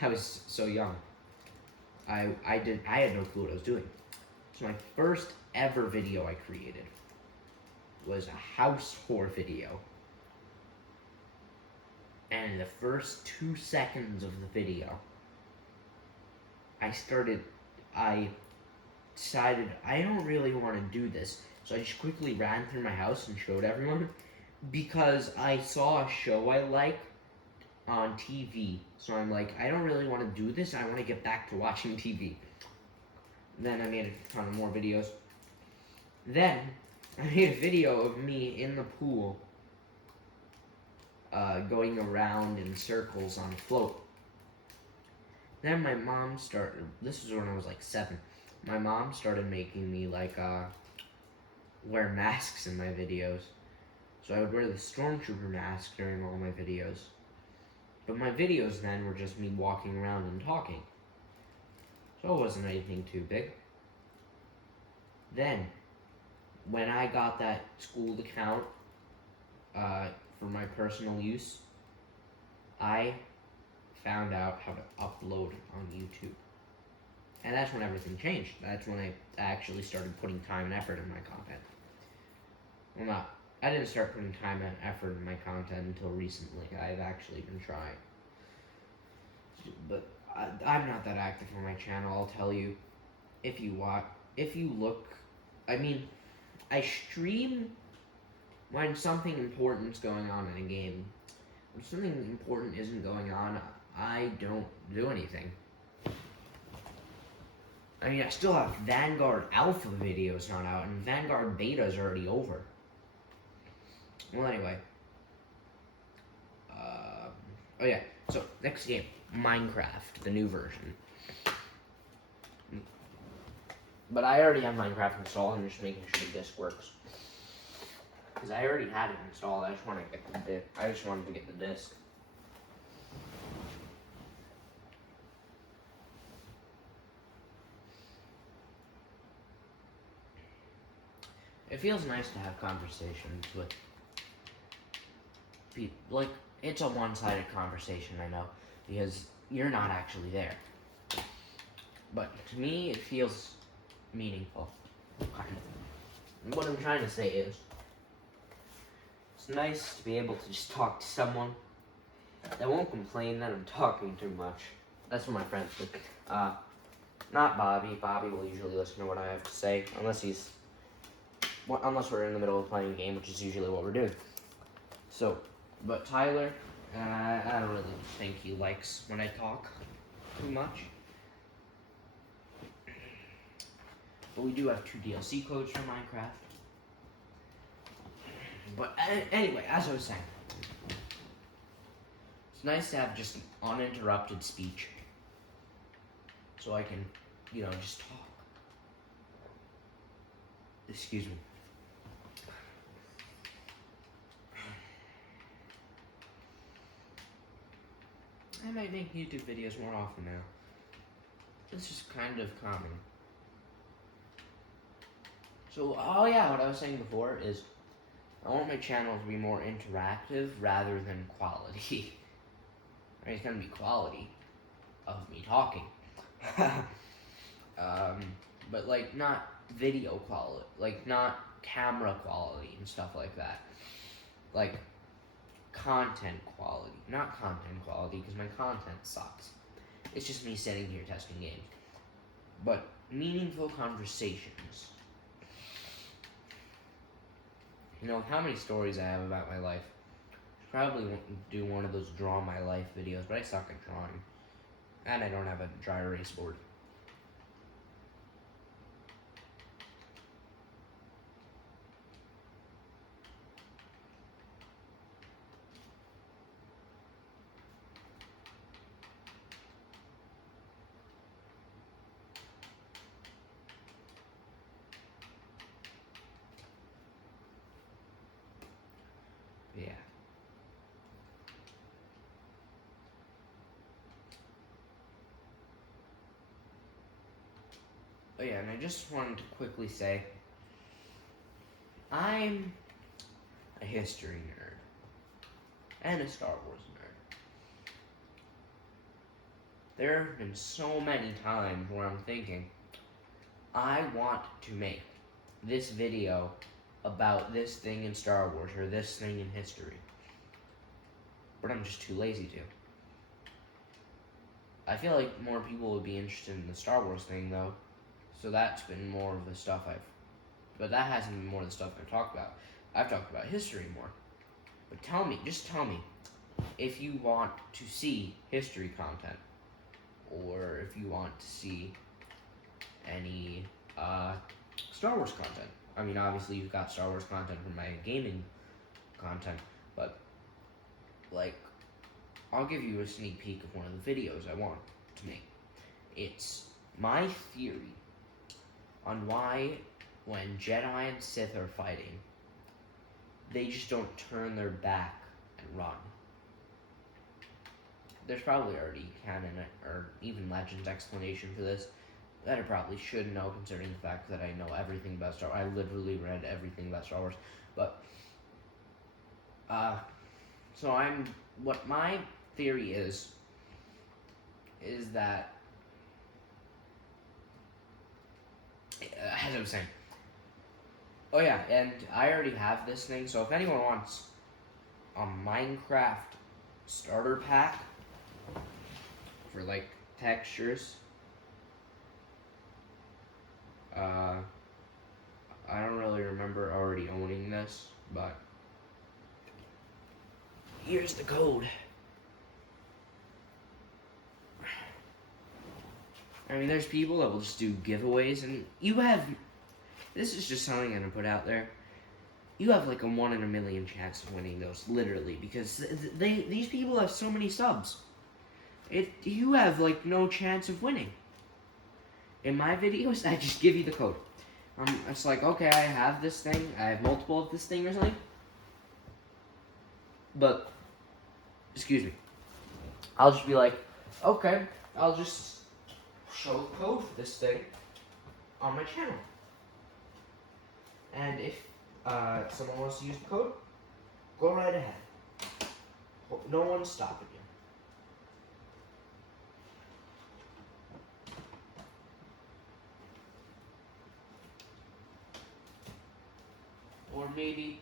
was so young. I had no clue what I was doing. So my first ever video I created was a house tour video. And in the first 2 seconds of the video, I decided I don't really want to do this. So I just quickly ran through my house and showed everyone because I saw a show I like on TV. So I'm like, I don't really want to do this. I want to get back to watching TV. Then I made a ton of more videos. Then I made a video of me in the pool going around in circles on a float. Then my mom started, this was when I was like 7. My mom started making me like wear masks in my videos. So I would wear the stormtrooper mask during all my videos. But my videos then were just me walking around and talking. So it wasn't anything too big. Then, when I got that school account for my personal use, I found out how to upload on YouTube. And that's when everything changed. That's when I actually started putting time and effort in my content. Well, I didn't start putting time and effort in my content until recently. I've actually been trying. But I'm not that active on my channel, I'll tell you. If you look, I mean, I stream when something important's going on in a game. When something important isn't going on, I don't do anything. I mean, I still have Vanguard Alpha videos not out, and Vanguard Beta's already over. Well, anyway. Oh yeah, so, next game. Minecraft, the new version. But I already have Minecraft installed, I'm just making sure the disc works. Because I already had it installed, I just wanted to get the disc. It feels nice to have conversations with people. Like, it's a one-sided conversation, I know, because you're not actually there. But to me, it feels meaningful, kind of. What I'm trying to say is, it's nice to be able to just talk to someone that won't complain that I'm talking too much. That's what my friends do. Not Bobby. Bobby will usually listen to what I have to say, unless we're in the middle of playing a game, which is usually what we're doing. So, but Tyler, I don't really think he likes when I talk too much. But we do have 2 DLC codes for Minecraft. But anyway, as I was saying, it's nice to have just uninterrupted speech. So I can, just talk. Excuse me. I might make YouTube videos more often now. It's just kind of common. So, oh yeah, what I was saying before is I want my channel to be more interactive rather than quality. I mean, it's gonna be quality of me talking. But like not video quality, like not camera quality and stuff like that. Like content quality, not content quality because my content sucks. It's just me sitting here testing games. But meaningful conversations. How many stories I have about my life. I probably won't do one of those draw my life videos, but I suck at drawing. And I don't have a dry erase board. Oh yeah, and I just wanted to quickly say, I'm a history nerd and a Star Wars nerd. There have been so many times where I'm thinking, I want to make this video about this thing in Star Wars or this thing in history, but I'm just too lazy to. I feel like more people would be interested in the Star Wars thing though, so that's been more of the stuff but that hasn't been more of the stuff I've talked about. I've talked about history more. But just tell me, if you want to see history content, or if you want to see any Star Wars content. I mean, obviously you've got Star Wars content from my gaming content, but like, I'll give you a sneak peek of one of the videos I want to make. It's my theory on why, when Jedi and Sith are fighting, they just don't turn their back and run. There's probably already canon or even Legends explanation for this that I probably should know, considering the fact that I know everything about Star Wars. I literally read everything about Star Wars. But, what my theory is that, as I was saying, oh yeah, and I already have this thing, so if anyone wants a Minecraft starter pack for like textures, I don't really remember already owning this, but here's the code. I mean, there's people that will just do giveaways, and this is just something I'm gonna put out there. You have like a 1 in a million chance of winning those, literally, because these people have so many subs. You have like no chance of winning. In my videos, I just give you the code. It's like, okay, I have this thing, I have multiple of this thing or something. But, excuse me, I'll just be like, okay, I'll just show the code for this thing on my channel. And if someone wants to use the code, go right ahead. No one's stopping you. Or maybe,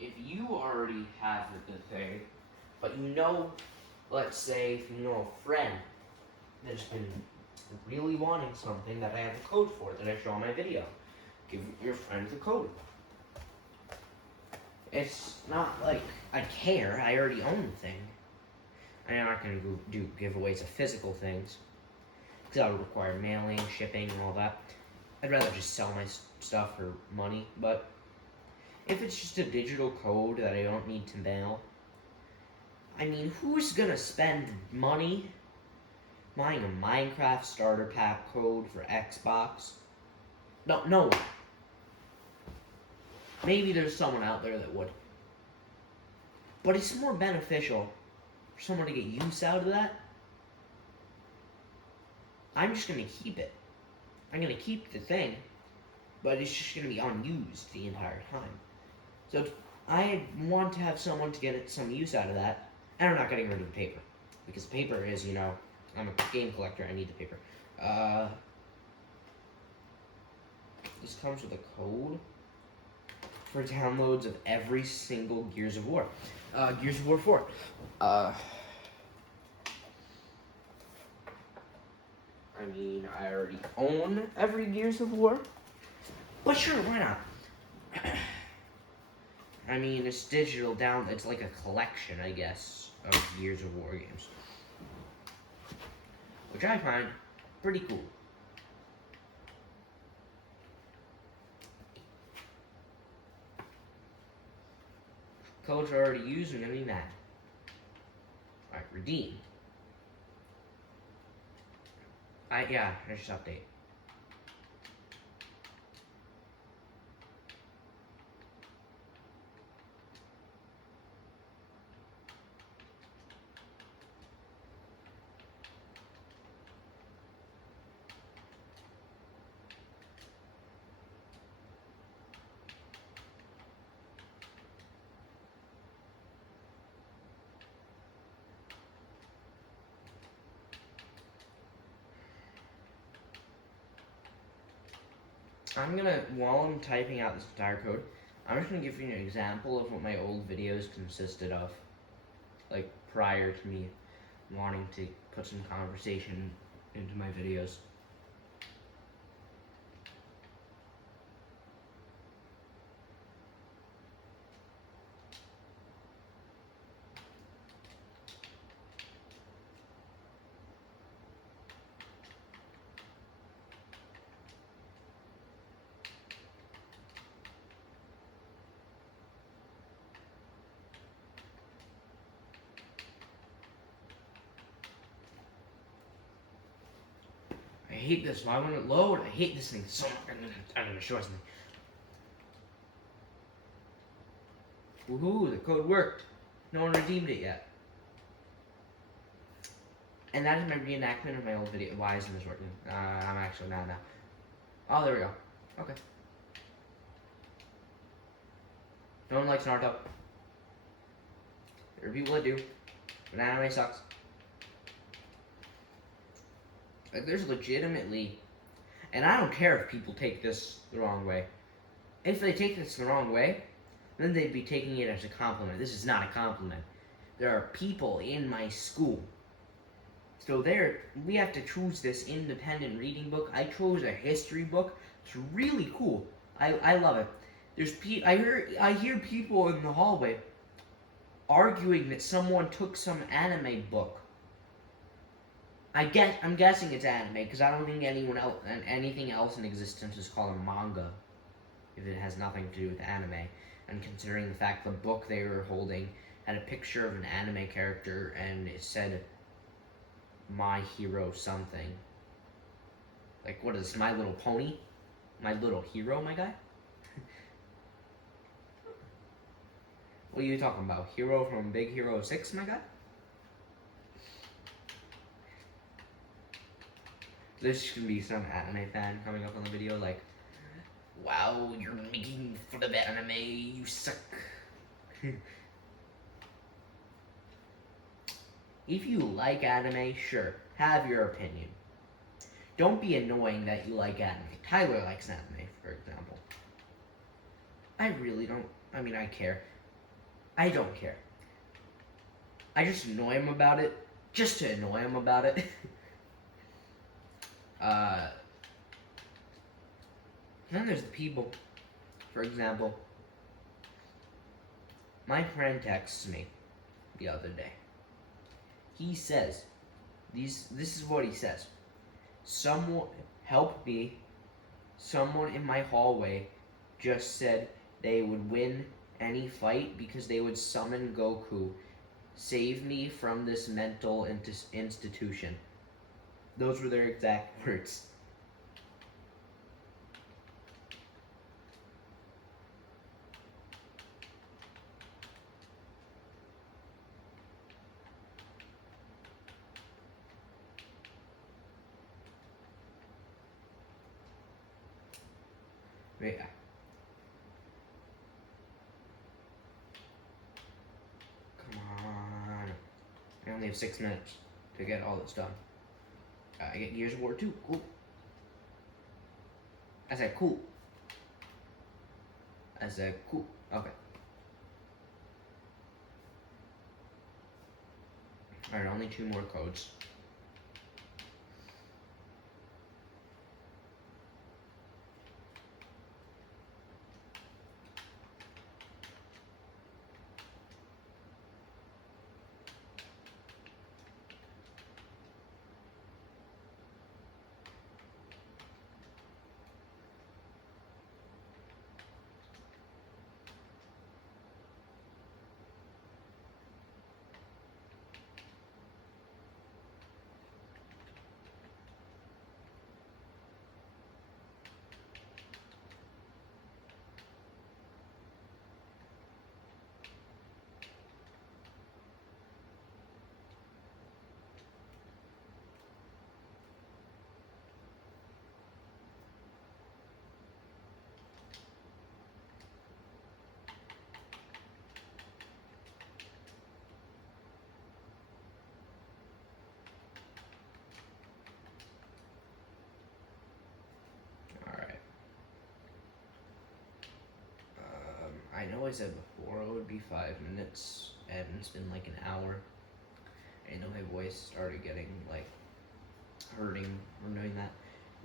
if you already have the thing, but you know, let's say, if you know a friend that's been really wanting something that I have a code for that I show on my video, give your friend the code. It's not like I care, I already own the thing. I'm not going to do giveaways of physical things, because that would require mailing, shipping, and all that. I'd rather just sell my stuff for money, but if it's just a digital code that I don't need to mail, I mean, who's gonna spend money buying a Minecraft starter pack code for Xbox? No one. Maybe there's someone out there that would. But it's more beneficial for someone to get use out of that. I'm just gonna keep it. I'm gonna keep the thing, but it's just gonna be unused the entire time. So I want to have someone to get some use out of that, and I'm not getting rid of the paper. Because paper is, I'm a game collector, I need the paper. This comes with a code for downloads of every single Gears of War. Gears of War 4. I mean, I already own every Gears of War, but sure, why not? I mean, it's digital it's like a collection, I guess, of Gears of War games. Which I find pretty cool. Codes are already used and any mad. Alright, redeem. I just update. I'm gonna, while I'm typing out this entire code, I'm just gonna give you an example of what my old videos consisted of, like prior to me wanting to put some conversation into my videos. I hate this. Why won't it load? I hate this thing so much. I'm gonna show something. Woohoo! The code worked. No one redeemed it yet. And that is my reenactment of my old video. Why isn't this working? I'm actually mad now. Oh, there we go. Okay. No one likes Naruto. There are people that do. But anime sucks. Like, there's legitimately... And I don't care if people take this the wrong way. If they take this the wrong way, then they'd be taking it as a compliment. This is not a compliment. There are people in my school. So we have to choose this independent reading book. I chose a history book. It's really cool. I love it. I hear people in the hallway arguing that someone took some anime book. I'm guessing it's anime because I don't think anything else in existence is called a manga if it has nothing to do with anime. And considering the fact the book they were holding had a picture of an anime character and it said My Hero something. Like, what is this, My Little Pony? My Little Hero, my guy? What are you talking about? Hero from Big Hero 6, my guy? There's gonna be some anime fan coming up on the video like, wow, you're making fun of anime, you suck. If you like anime, sure, have your opinion. Don't be annoying that you like anime. Tyler likes anime, for example. I really don't, I care. I don't care. I just annoy him about it, just to annoy him about it. Then there's the people. For example, my friend texts me the other day. He says, this is what he says. Someone, help me. Someone in my hallway just said they would win any fight because they would summon Goku. Save me from this mental institution. Those were their exact words. Yeah. Come on. I only have 6 minutes to get all this done. I get Gears of War 2. Cool. I said cool. I said cool. Okay. Alright, only 2 more codes. know I said before it would be 5 minutes, and it's been like an hour. I know my voice started getting like hurting from doing that.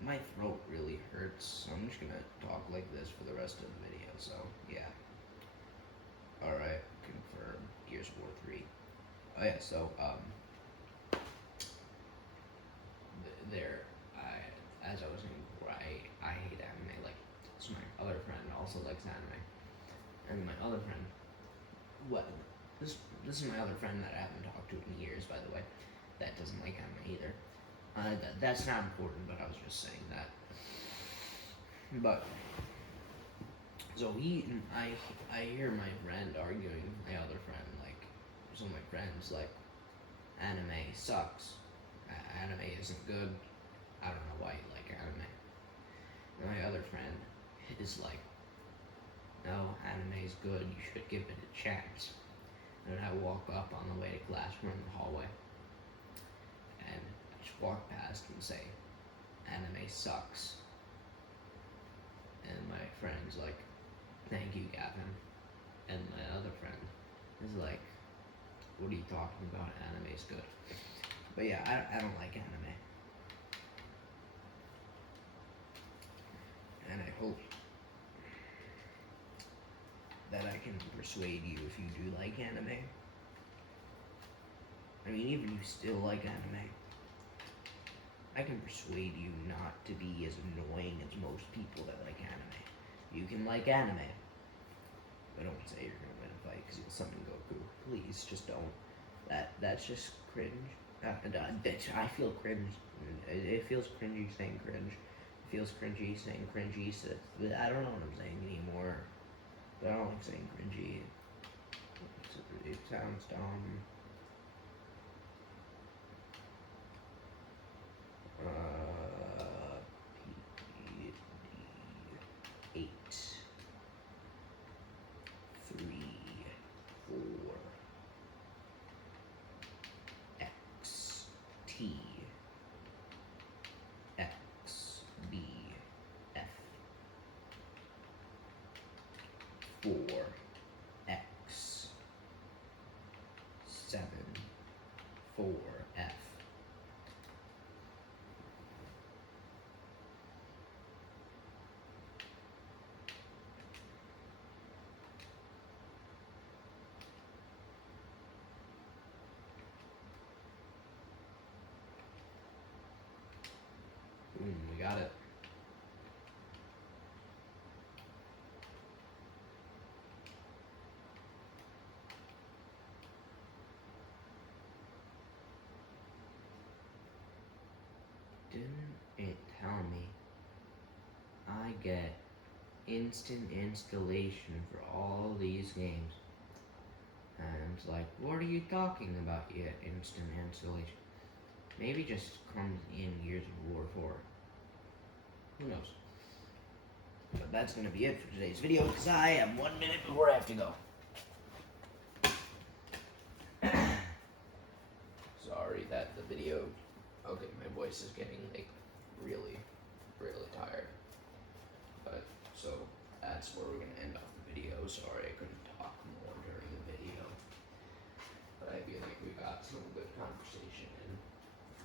My throat really hurts, so I'm just gonna talk like this for the rest of the video. So yeah. Alright, confirm. Gears of War 3. Oh yeah, so as I was saying before, I hate anime. Like, so my other friend also likes anime, and my other friend, this is my other friend that I haven't talked to in years, by the way, that doesn't like anime either. That's not important, but I was just saying that. But so I hear my friend arguing with my other friend, like, some of my friends like, anime sucks, anime isn't good. I don't know why you like anime. And my other friend is like, no, anime is good, you should give it a chance. And I walk up on the way to class from the hallway, and I just walk past and say, anime sucks. And my friend's like, thank you, Gavin. And my other friend is like, what are you talking about? Anime's good. But yeah, I don't like anime. And I hope that I can persuade you if you do like anime. I mean, even if you still like anime, I can persuade you not to be as annoying as most people that like anime. You can like anime, but don't say you're gonna win a fight because you'll summon Goku. Please, just don't. That's just cringe. I feel cringe. It feels cringy saying cringe. It feels cringy saying cringy. So I don't know what I'm saying anymore. But I don't like saying cringy. It sounds dumb. PD 8 3 4 X T X B F 4 X 7 4 F. Boom, we got it. Didn't it tell me I get instant installation for all these games? And it's like, what are you talking about? You get instant installation. Maybe just comes in Gears of War 4. Who knows? But that's gonna be it for today's video because I have 1 minute before I have to go. Sorry that the video. Okay, my voice is getting like really, really tired. But so that's where we're gonna end off the video. Sorry I couldn't talk more during the video. But I feel like we got some good conversation in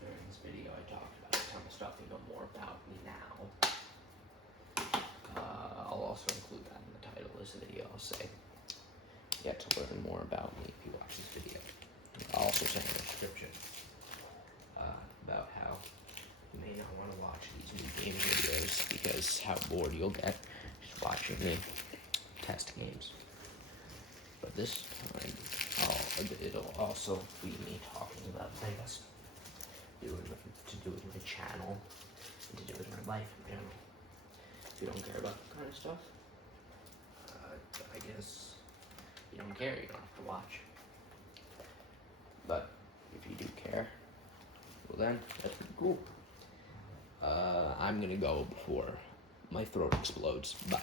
during this video. I talked about a ton of stuff you know more about me now. I'll also include that in the title of this video. I'll say, get to learn more about me if you watch this video. I'll also send a description about how you may not want to watch these new game videos because how bored you'll get just watching me test games. But this time, it'll also be me talking about things to do with my channel and to do with my life in general. If you don't care about that kind of stuff, I guess you don't care, you don't have to watch. But if you do care, well then, that's pretty cool. I'm gonna go before my throat explodes. Bye.